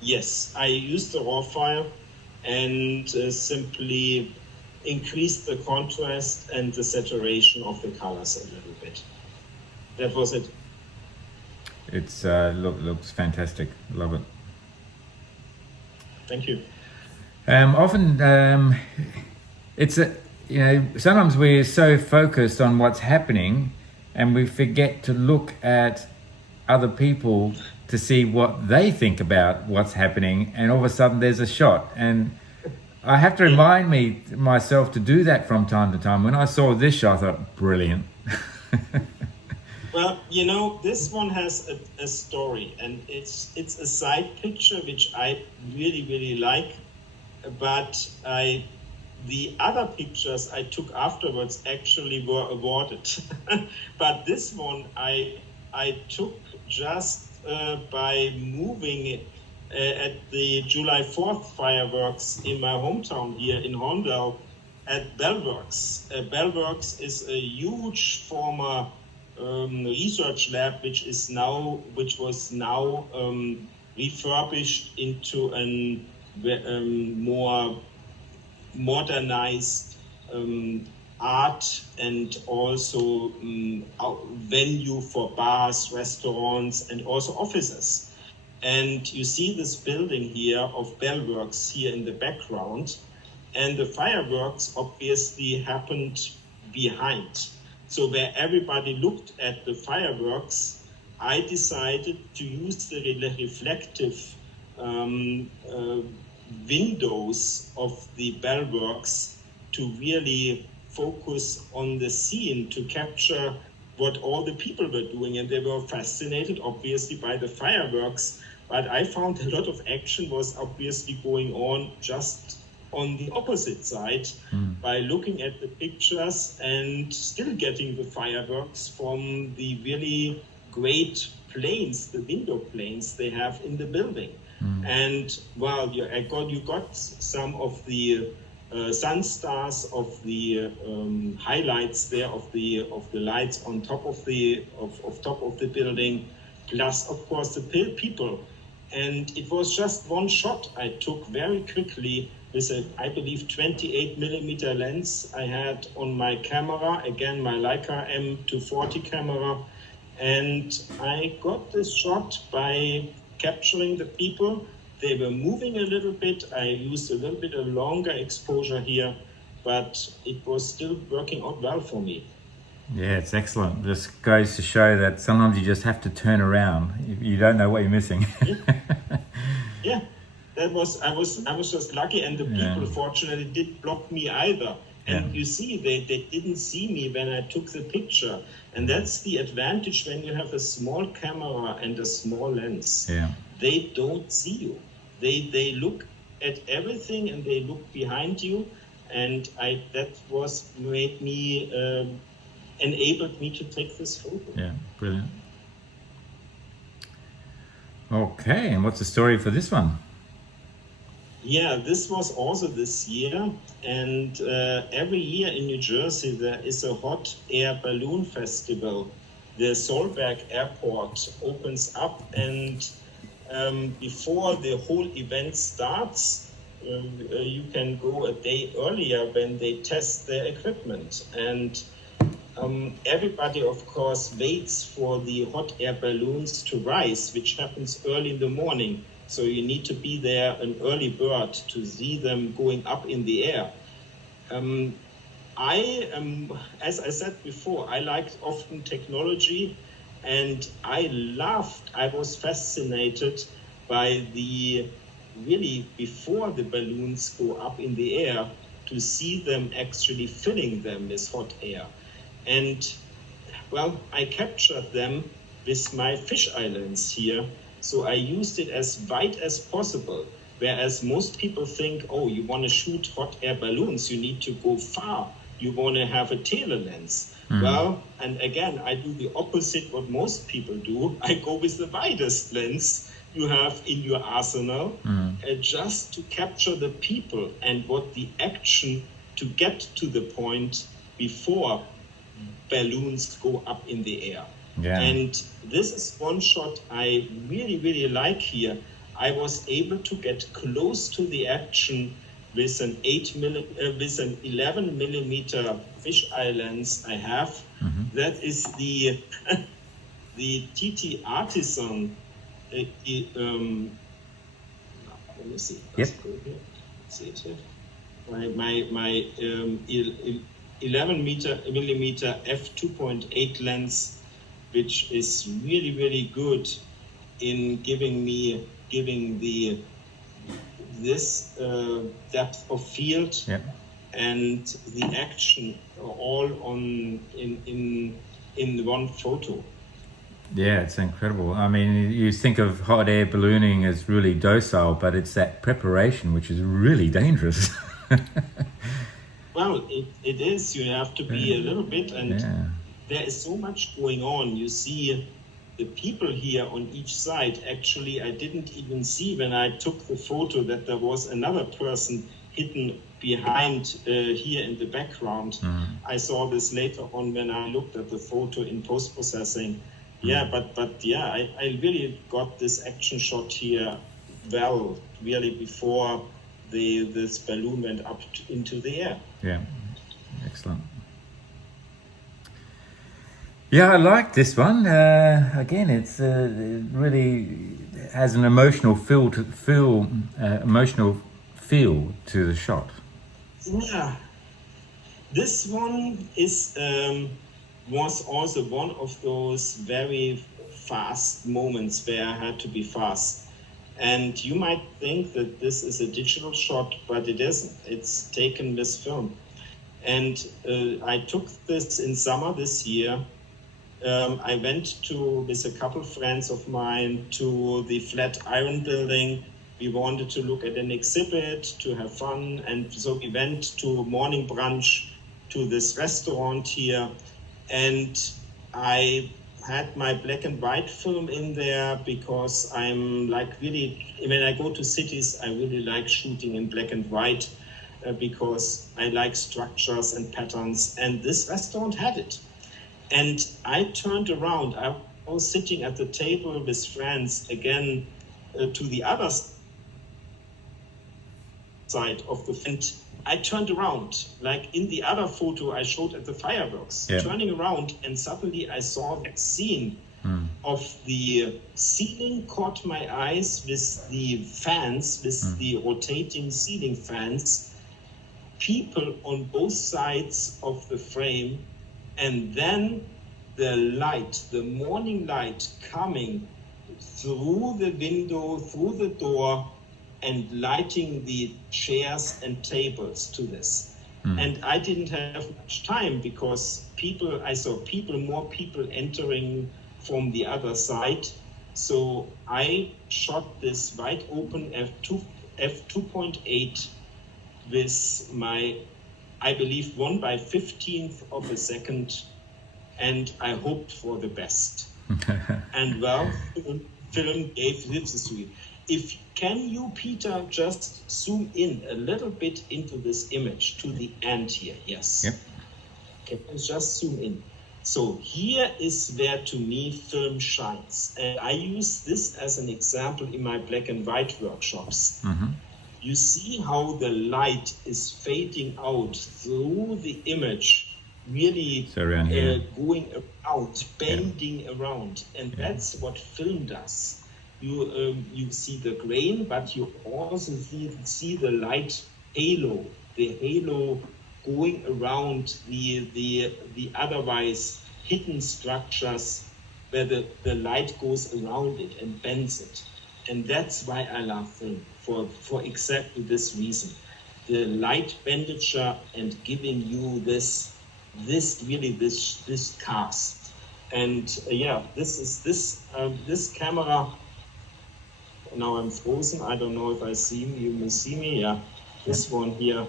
Yes, I used the raw file and simply increased the contrast and the saturation of the colors a little bit. That was it. It's looks fantastic. Love it. Thank you. Often it's you know, sometimes we're so focused on what's happening and we forget to look at other people to see what they think about what's happening, and all of a sudden there's a shot. And I have to remind myself to do that from time to time. When I saw this shot, I thought, brilliant. Well, you know, this one has a story, and it's a side picture which I really like, but the other pictures I took afterwards actually were awarded. But this one I took just by moving at the July 4th fireworks in my hometown here in Horndal at Bellworks. Bellworks is a huge former research lab which was now refurbished into a more modernized art and also venue for bars, restaurants, and also offices. And you see this building here of Bellworks here in the background, and the fireworks obviously happened behind. So where everybody looked at the fireworks, I decided to use the reflective windows of the Bellworks to really focus on the scene, to capture what all the people were doing. And they were fascinated, obviously, by the fireworks. But I found a lot of action was obviously going on just on the opposite side by looking at the pictures and still getting the fireworks from the really great planes, the window planes they have in the building. And well, you got some of the sun stars of the highlights there of the lights on top of the top of the building, plus of course the people. And it was just one shot I took very quickly with a, I believe, 28mm lens I had on my camera, again my Leica M240 camera, and I got this shot by capturing the people. They were moving a little bit. I used a little bit of longer exposure here, but it was still working out well for me. Yeah, it's excellent. This goes to show that sometimes you just have to turn around. You don't know what you're missing. Yeah, I was just lucky, and the people fortunately didn't block me either. And you see, they didn't see me when I took the picture. And that's the advantage when you have a small camera and a small lens. Yeah. They don't see you. They look at everything and they look behind you. And enabled me to take this photo. Yeah, brilliant. Okay, and what's the story for this one? Yeah, this was also this year, and every year in New Jersey there is a hot air balloon festival. The Solberg Airport opens up, and before the whole event starts, you can go a day earlier when they test their equipment. And everybody, of course, waits for the hot air balloons to rise, which happens early in the morning. So you need to be there, an early bird, to see them going up in the air. As I said before, I liked often technology, and I was fascinated by before the balloons go up in the air, to see them actually filling them with hot air. And well, I captured them with my fisheye lens here. So I used it as wide as possible. Whereas most people think, oh, you want to shoot hot air balloons, you need to go far. You want to have a tele lens. Well, and again, I do the opposite what most people do. I go with the widest lens you have in your arsenal, just to capture the people and what the action to get to the point before balloons go up in the air. Yeah. And this is one shot I really like here. I was able to get close to the action with an 11mm fisheye lens I have. That is the the TT Artisan. Let me see. Yep. See it here. 11 millimeter f2.8 lens, which is really good in giving this depth of field. Yep. And the action all in one photo. Yeah, it's incredible. I mean, you think of hot air ballooning as really docile, but it's that preparation which is really dangerous. Well, it is. You have to be a little bit, and there is so much going on. You see the people here on each side. Actually, I didn't even see when I took the photo that there was another person hidden behind here in the background. I saw this later on when I looked at the photo in post-processing. Yeah, but yeah, I really got this action shot here well, really before this balloon went up into the air. Yeah, excellent. Yeah, I like this one. Again, it really has an emotional feel to the shot. Yeah, this one is was also one of those very fast moments where I had to be fast. And you might think that this is a digital shot, but it isn't. It's taken with film. And I took this in summer this year. I went with a couple friends of mine to the Flatiron building. We wanted to look at an exhibit, to have fun. And so we went to morning brunch to this restaurant here. And I had my black and white film in there because I'm like really, when I go to cities, I really like shooting in black and white because I like structures and patterns. And this restaurant had it. And I turned around. I was sitting at the table with friends again to the other side of the fence. I turned around, like in the other photo I showed at the fireworks, turning around, and suddenly I saw that scene of the ceiling caught my eyes with the fans, with the rotating ceiling fans, people on both sides of the frame, and then the light, the morning light coming through the window, through the door, and lighting the chairs and tables to this. And I didn't have much time because I saw more people entering from the other side. So I shot this wide open f2.8 with my, I believe, 1/15th of a second, and I hoped for the best. And well, film gave this to me. Can you, Peter, just zoom in a little bit into this image to the end here? Yes. Yep. Can you just zoom in? So here is where, to me, film shines. And I use this as an example in my black and white workshops. You see how the light is fading out through the image, really going around, bending around. And that's what film does. You see the grain, but you also see the light halo, the halo going around the otherwise hidden structures where the light goes around it and bends it. And that's why I love film, for exactly this reason. The light benditure and giving you this cast. And this camera. Now I'm frozen. I don't know if I see me. You may see me. Yeah. This one here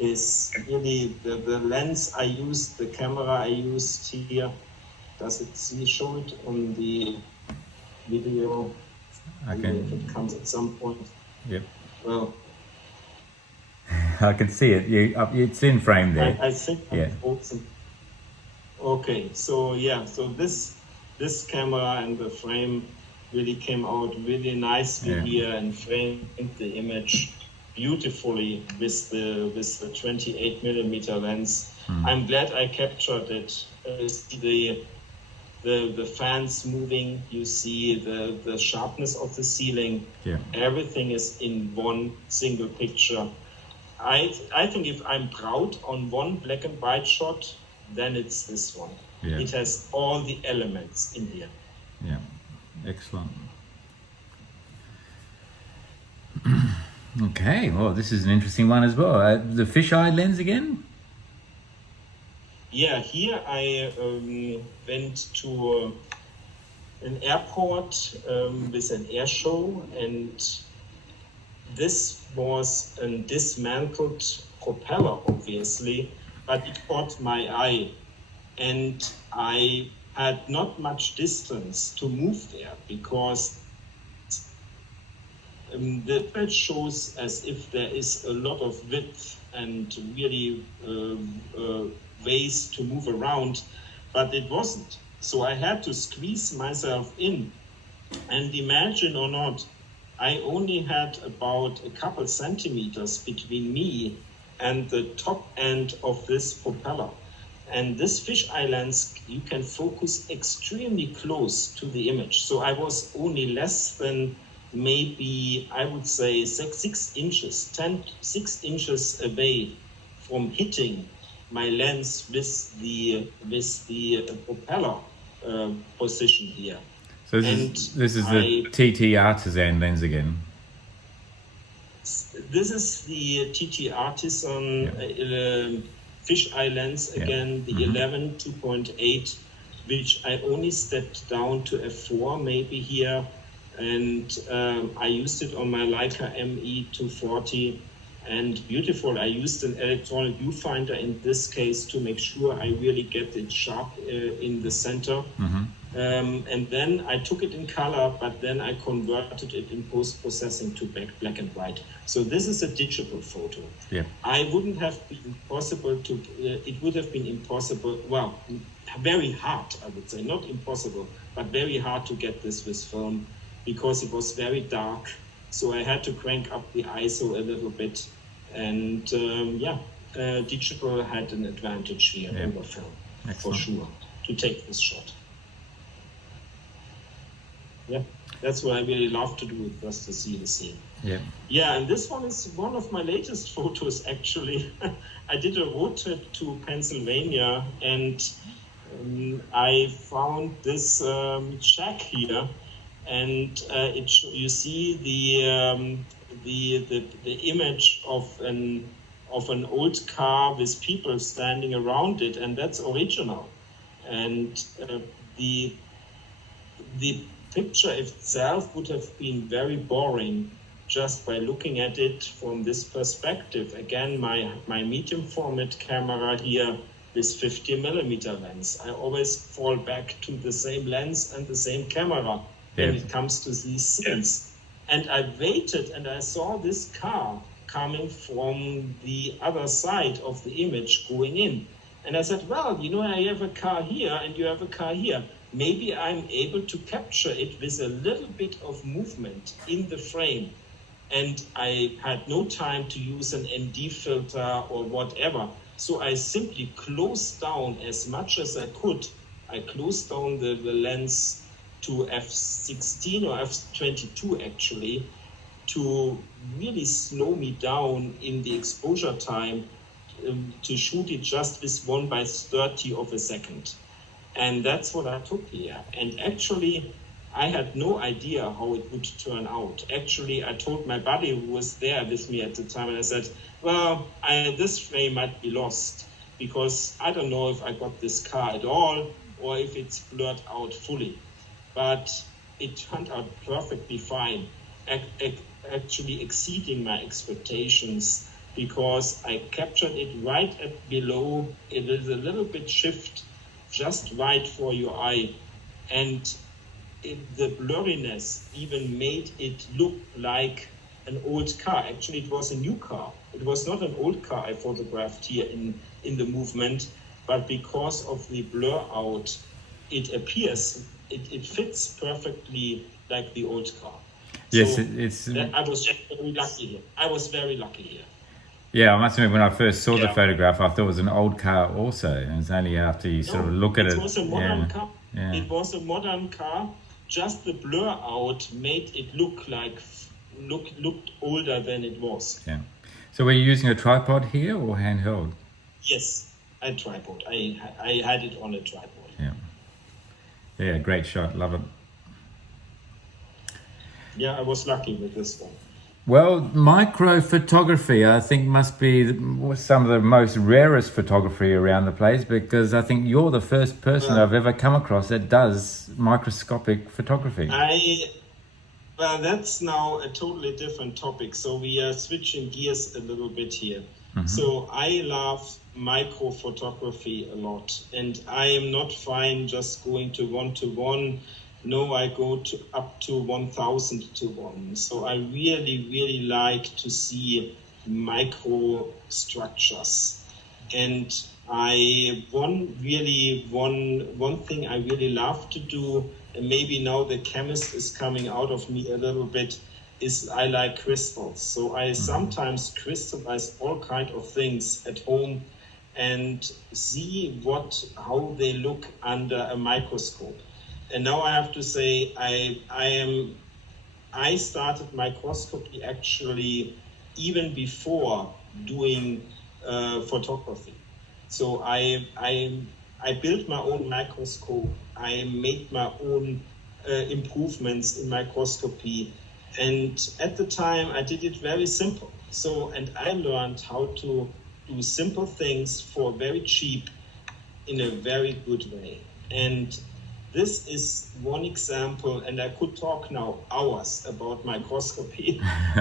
is really the lens I used, the camera I used here. Does it show it on the video? Okay. If it comes at some point. Yep. Well, I can see it. It's in frame there. I think I'm frozen. Okay. So so this camera and the frame really came out really nicely here and framed the image beautifully with the 28 millimeter lens. I'm glad I captured it. See the fans moving. You see the sharpness of the ceiling. Everything is in one single picture. I think if I'm proud on one black and white shot, then it's this one. Yeah. It has all the elements in here. Yeah, excellent. Okay, well, this is an interesting one as well. The fisheye lens again? Yeah, here I went to an airport with an Airshow, and this was a dismantled propeller, obviously, but it caught my eye, and I had not much distance to move there because the image shows as if there is a lot of width and really ways to move around, but it wasn't. So I had to squeeze myself in, and imagine or not, I only had about a couple centimeters between me and the top end of this propeller. And this fisheye lens, you can focus extremely close to the image. So I was only less than maybe, I would say, 6 inches away from hitting my lens with the propeller position here. So this is the TT Artisan lens again. This is the TT Artisan fisheye lens again, the 11 2.8, which I only stepped down to f4 maybe here, and I used it on my Leica ME240, and beautiful. I used an electronic viewfinder in this case to make sure I really get it sharp in the center. And then I took it in color, but then I converted it in post-processing to black and white. So this is a digital photo. Yeah. It would have been impossible, well, very hard, I would say, not impossible, but very hard to get this with film because it was very dark. So I had to crank up the ISO a little bit. And digital had an advantage here over film, for sure, to take this shot. Yeah, that's what I really love to do, just to see the scene. Yeah, and this one is one of my latest photos, actually. I did a road trip to Pennsylvania, and I found this shack here, and you see the image of an old car with people standing around it, and that's original. And the picture itself would have been very boring just by looking at it from this perspective. Again, my medium format camera here with 50mm lens. I always fall back to the same lens and the same camera when it comes to these scenes. And I waited and I saw this car coming from the other side of the image going in. And I said, well, I have a car here and you have a car here. Maybe I'm able to capture it with a little bit of movement in the frame. And I had no time to use an ND filter or whatever. So I simply closed down as much as I could. I closed down the lens to f16 or f22 actually, to really slow me down in the exposure time to shoot it just with 1/30 of a second. And that's what I took here. And actually, I had no idea how it would turn out. Actually, I told my buddy who was there with me at the time, and I said, well, this frame might be lost because I don't know if I got this car at all or if it's blurred out fully. But it turned out perfectly fine, actually exceeding my expectations, because I captured it right at below. It is a little bit shift, just right for your eye. And the blurriness even made it look like an old car. Actually, it was a new car. It was not an old car I photographed here in the movement, but because of the blur out, it appears, it fits perfectly like the old car. Yes, so I was very lucky here. I was very lucky here. Yeah, I must admit, when I first saw the photograph, I thought it was an old car also. And it's only after you sort of look at it. It was a modern car. Yeah. It was a modern car. Just the blur out made it looked older than it was. Yeah. So were you using a tripod here or handheld? Yes, a tripod. I had it on a tripod. Yeah. Yeah, great shot. Love it. Yeah, I was lucky with this one. Well, micro photography, I think, must be some of the most rarest photography around the place, because I think you're the first person I've ever come across that does microscopic photography. Well, that's now a totally different topic. So we are switching gears a little bit here. So I love micro photography a lot, and I am not fine just going to 1:1. No, I go to up to 1,000:1. So I really, really like to see micro structures. And one thing I really love to do, and maybe now the chemist is coming out of me a little bit, is I like crystals. So I sometimes crystallize all kind of things at home and see how they look under a microscope. And now I have to say I started microscopy actually even before doing photography. So I built my own microscope. I made my own improvements in microscopy, and at the time I did it very simple. So, and I learned how to do simple things for very cheap in a very good way. And this is one example, and I could talk now hours about microscopy,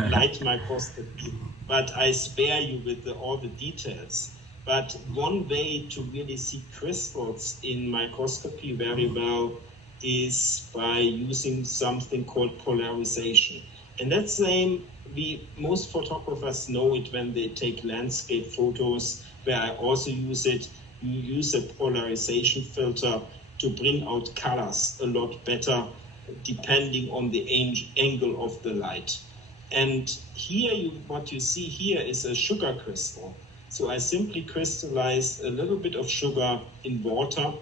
light microscopy, but I spare you with all the details. But one way to really see crystals in microscopy very well is by using something called polarization. And that's most photographers know it when they take landscape photos, where I also use it. You use a polarization filter to bring out colors a lot better depending on the angle of the light. And here, what you see here is a sugar crystal. So I simply crystallized a little bit of sugar in water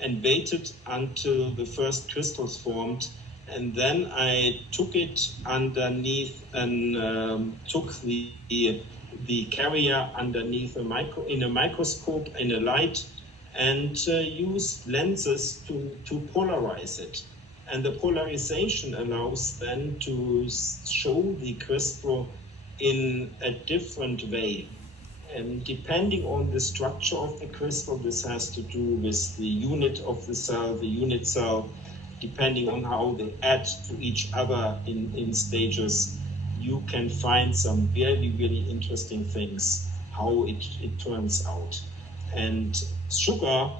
and waited until the first crystals formed. And then I took it underneath and took the carrier underneath in a microscope in a light, and use lenses to polarize it. And the polarization allows then to show the crystal in a different way. And depending on the structure of the crystal, this has to do with the unit of the cell, the unit cell, depending on how they add to each other in stages, you can find some really, really interesting things, how it turns out. And sugar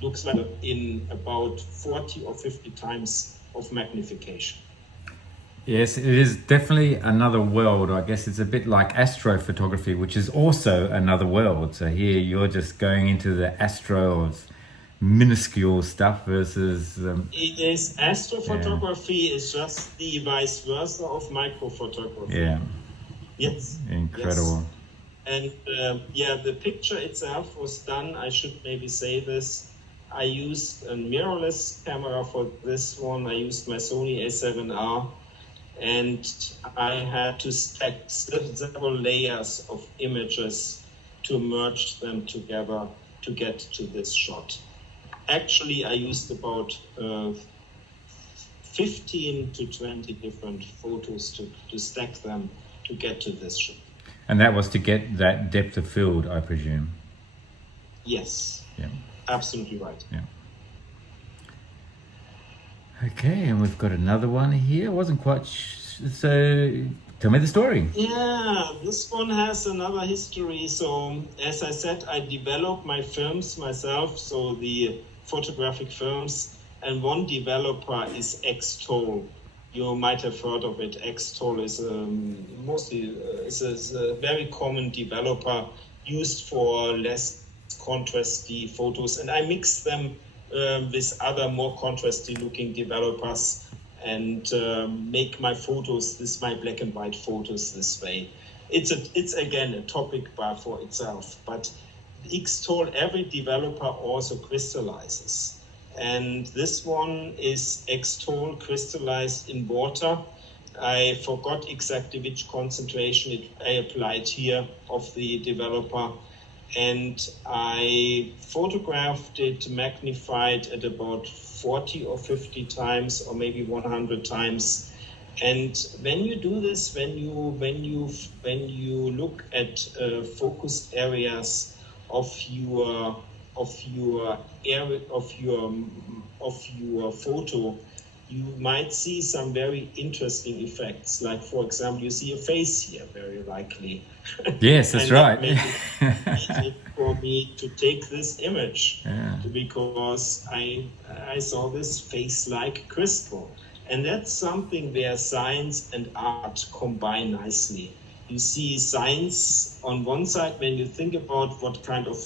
looks like in about 40 or 50 times of magnification. Yes, it is definitely another world. I guess it's a bit like astrophotography, which is also another world. So here you're just going into the astro of minuscule stuff versus... it is astrophotography is just the vice versa of microphotography. Yeah. Yes. Incredible. Yes. And the picture itself was done, I should maybe say this, I used a mirrorless camera for this one. I used my Sony A7R, and I had to stack several layers of images to merge them together to get to this shot. Actually, I used about 15 to 20 different photos to stack them to get to this shot. And that was to get that depth of field, I presume. Yes. Yeah. Absolutely right. Yeah. Okay, and we've got another one here. Wasn't quite so. Tell me the story. Yeah, this one has another history. So, as I said, I develop my films myself. So the photographic films, and one developer is Xtol. You might have heard of it. Xtol is a very common developer used for less contrasty photos, and I mix them with other more contrasty looking developers and make my photos, my black and white photos this way. It's again a topic for itself, but Xtol, every developer also crystallizes. And this one is Xtol crystallized in water. I forgot exactly which concentration I applied here of the developer. And I photographed it magnified at about 40 or 50 times, or maybe 100 times. And when you do this, when you look at focused areas of your photo, you might see some very interesting effects. Like, for example, you see a face here, very likely. Yes, that's right. That made it easy for me to take this image, Yeah. because I saw this face-like crystal. And that's something where science and art combine nicely. You see science on one side when you think about what kind of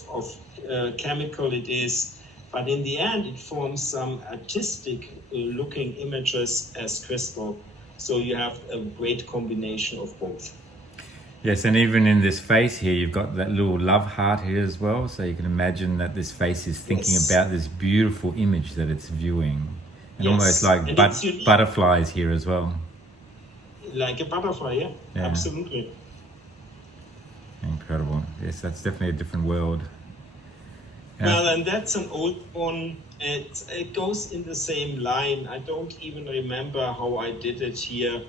chemical it is, but in the end it forms some artistic looking images as crystal. So you have a great combination of both. Yes, and even in this face here, you've got that little love heart here as well. So you can imagine that this face is thinking Yes. about this beautiful image that it's viewing. And Yes. almost like And it's unique. butterflies here as well. Like a butterfly, yeah. Yeah. Absolutely. Incredible. Yes, that's definitely a different world. Yeah. Well, and that's an old one. It goes in the same line. I don't even remember how I did it here.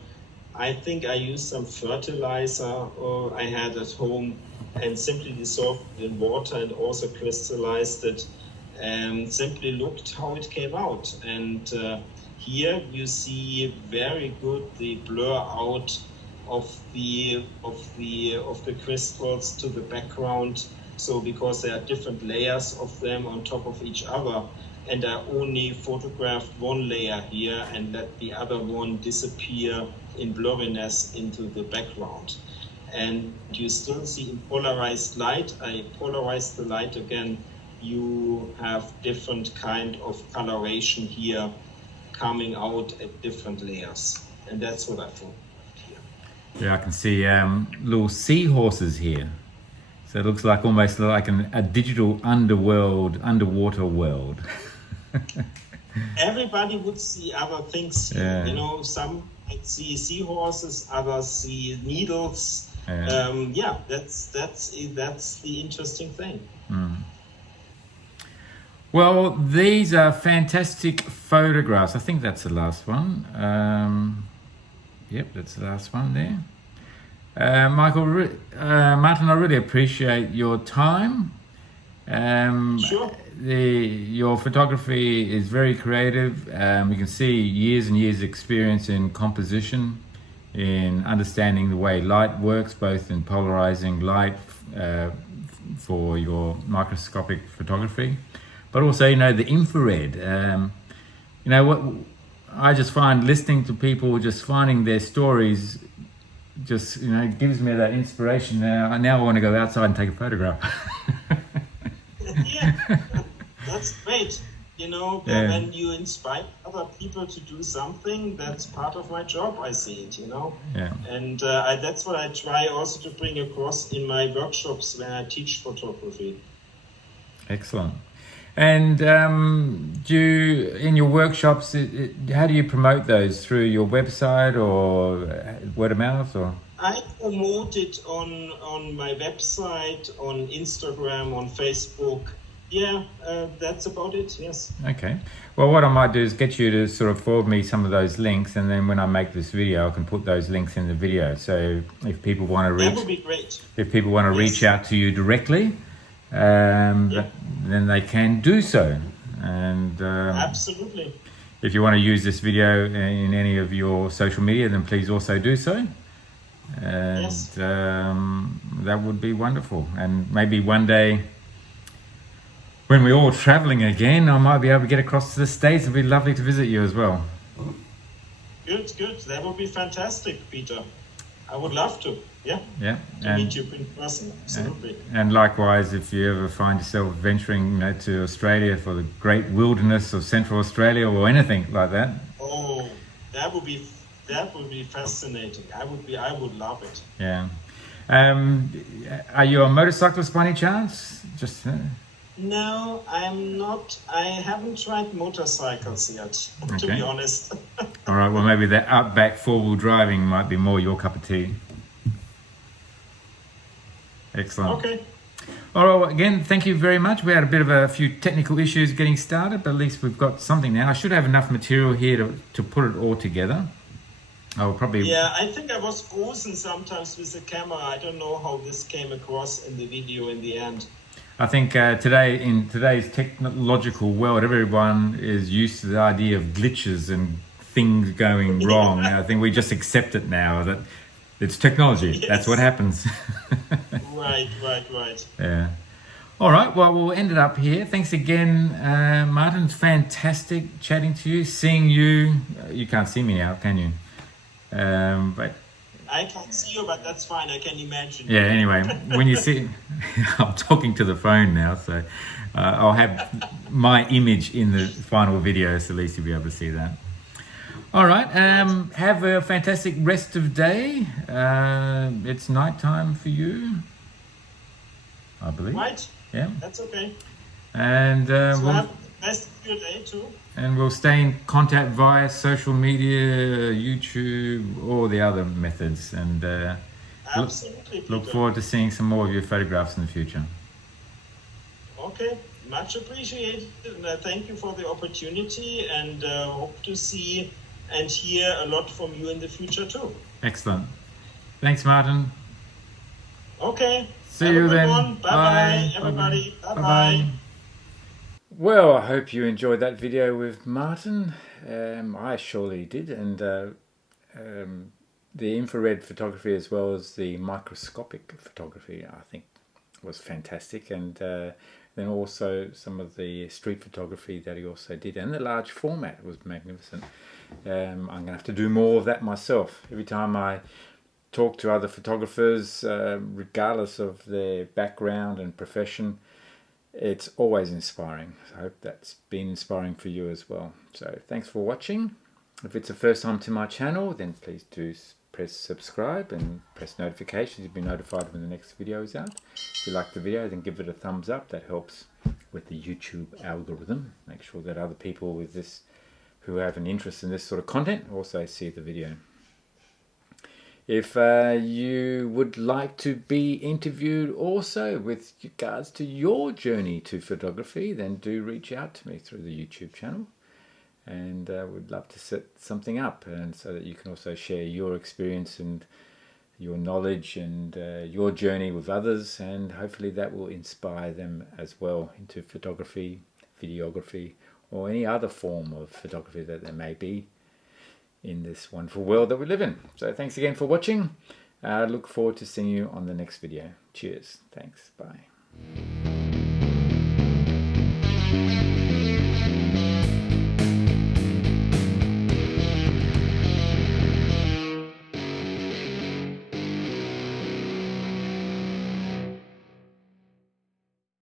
I think I used some fertilizer I had at home and simply dissolved it in water and also crystallized it and simply looked how it came out. And here you see very good the blur out of the crystals to the background. So because there are different layers of them on top of each other, and I only photographed one layer here and let the other one disappear in blurriness into the background. And you still see in polarized light, I polarized the light again, you have different kind of coloration here coming out at different layers. And that's what I photographed here. Yeah, I can see little seahorses here. So it looks like almost like a digital underwater world. Everybody would see other things here. Yeah. You know, some might see seahorses, others see needles. Yeah. That's the interesting thing. Well, these are fantastic photographs. I think that's the last one. Yep, that's the last one there. Martin, I really appreciate your time. Sure. Your photography is very creative. You can see years and years experience in composition, in understanding the way light works, both in polarizing light for your microscopic photography, but also, you know, the infrared. You know, what I just find listening to people, just finding their stories, just, you know, gives me that inspiration. Now I want to go outside and take a photograph. Yeah, that's great. You know, Yeah. when you inspire other people to do something, that's part of my job. I see it, you know. Yeah. And that's what I try also to bring across in my workshops when I teach photography. Excellent. And in your workshops, how do you promote those? Through your website or word of mouth, or? I promote it on my website, on Instagram, on Facebook. Yeah, that's about it, yes. Okay. Well, what I might do is get you to sort of forward me some of those links, and then when I make this video, I can put those links in the video. So if people want to That would be great. if people want to Yes. reach out to you directly, then they can do so. And Absolutely. if you want to use this video in any of your social media, then please also do so. And Yes. that would be wonderful. And maybe one day, when we're all traveling again, I might be able to get across to the States. It'd be lovely to visit you as well. Good. That would be fantastic, Peter. I would love to. Yeah. Yeah. To meet you in person. Absolutely. And likewise, if you ever find yourself venturing, you know, to Australia for the great wilderness of Central Australia or anything like that. Oh, that would be fascinating. I would love it. Yeah. Are you a motorcyclist by any chance? Just No, I'm not. I haven't tried motorcycles yet, to be honest. All right, well, maybe that Outback four-wheel driving might be more your cup of tea. Excellent. Okay. All right, well, again, thank you very much. We had a bit of a few technical issues getting started, but at least we've got something now. I should have enough material here to put it all together. I will probably... Yeah, I think I was frozen sometimes with the camera. I don't know how this came across in the video in the end. I think today, in today's technological world, everyone is used to the idea of glitches and things going wrong. I think we just accept it now that it's technology. Yes. That's what happens. Right. Yeah. All right, well, we'll end it up here. Thanks again, Martin. It's fantastic chatting to you, seeing you. You can't see me now, can you? But I can't see you, but that's fine. I can imagine. yeah, anyway, when you see... I'm talking to the phone now, so I'll have my image in the final video, so at least you'll be able to see that. All right, have a fantastic rest of day. It's night time for you, I believe. Right. Yeah. That's okay. And So have the best of your day too. and we'll stay in contact via social media, YouTube, all the other methods, and Absolutely. look Peter. forward to seeing some more of your photographs in the future. Okay, much appreciated, and thank you for the opportunity, and hope to see and hear a lot from you in the future too. Excellent. Thanks, Martin. Okay. See have you a good then. one. Bye bye, everybody. Bye bye. Well, I hope you enjoyed that video with Martin. I surely did, and the infrared photography as well as the microscopic photography, I think, was fantastic, and then also some of the street photography that he also did, and the large format was magnificent. I'm going to have to do more of that myself. Every time I talk to other photographers, regardless of their background and profession, it's always inspiring. I hope that's been inspiring for you as well. So thanks for watching. If it's the first time to my channel, then please do press subscribe and press notifications to be notified when the next video is out. If you like the video, then give it a thumbs up. That helps with the YouTube algorithm. Make sure that other people with this, who have an interest in this sort of content, also see the video. If you would like to be interviewed also with regards to your journey to photography, then do reach out to me through the YouTube channel, and we'd love to set something up, and so that you can also share your experience and your knowledge and your journey with others, and hopefully that will inspire them as well into photography, videography, or any other form of photography that there may be in this wonderful world that we live in. So thanks again for watching. Look forward to seeing you on the next video. Cheers. Thanks. Bye.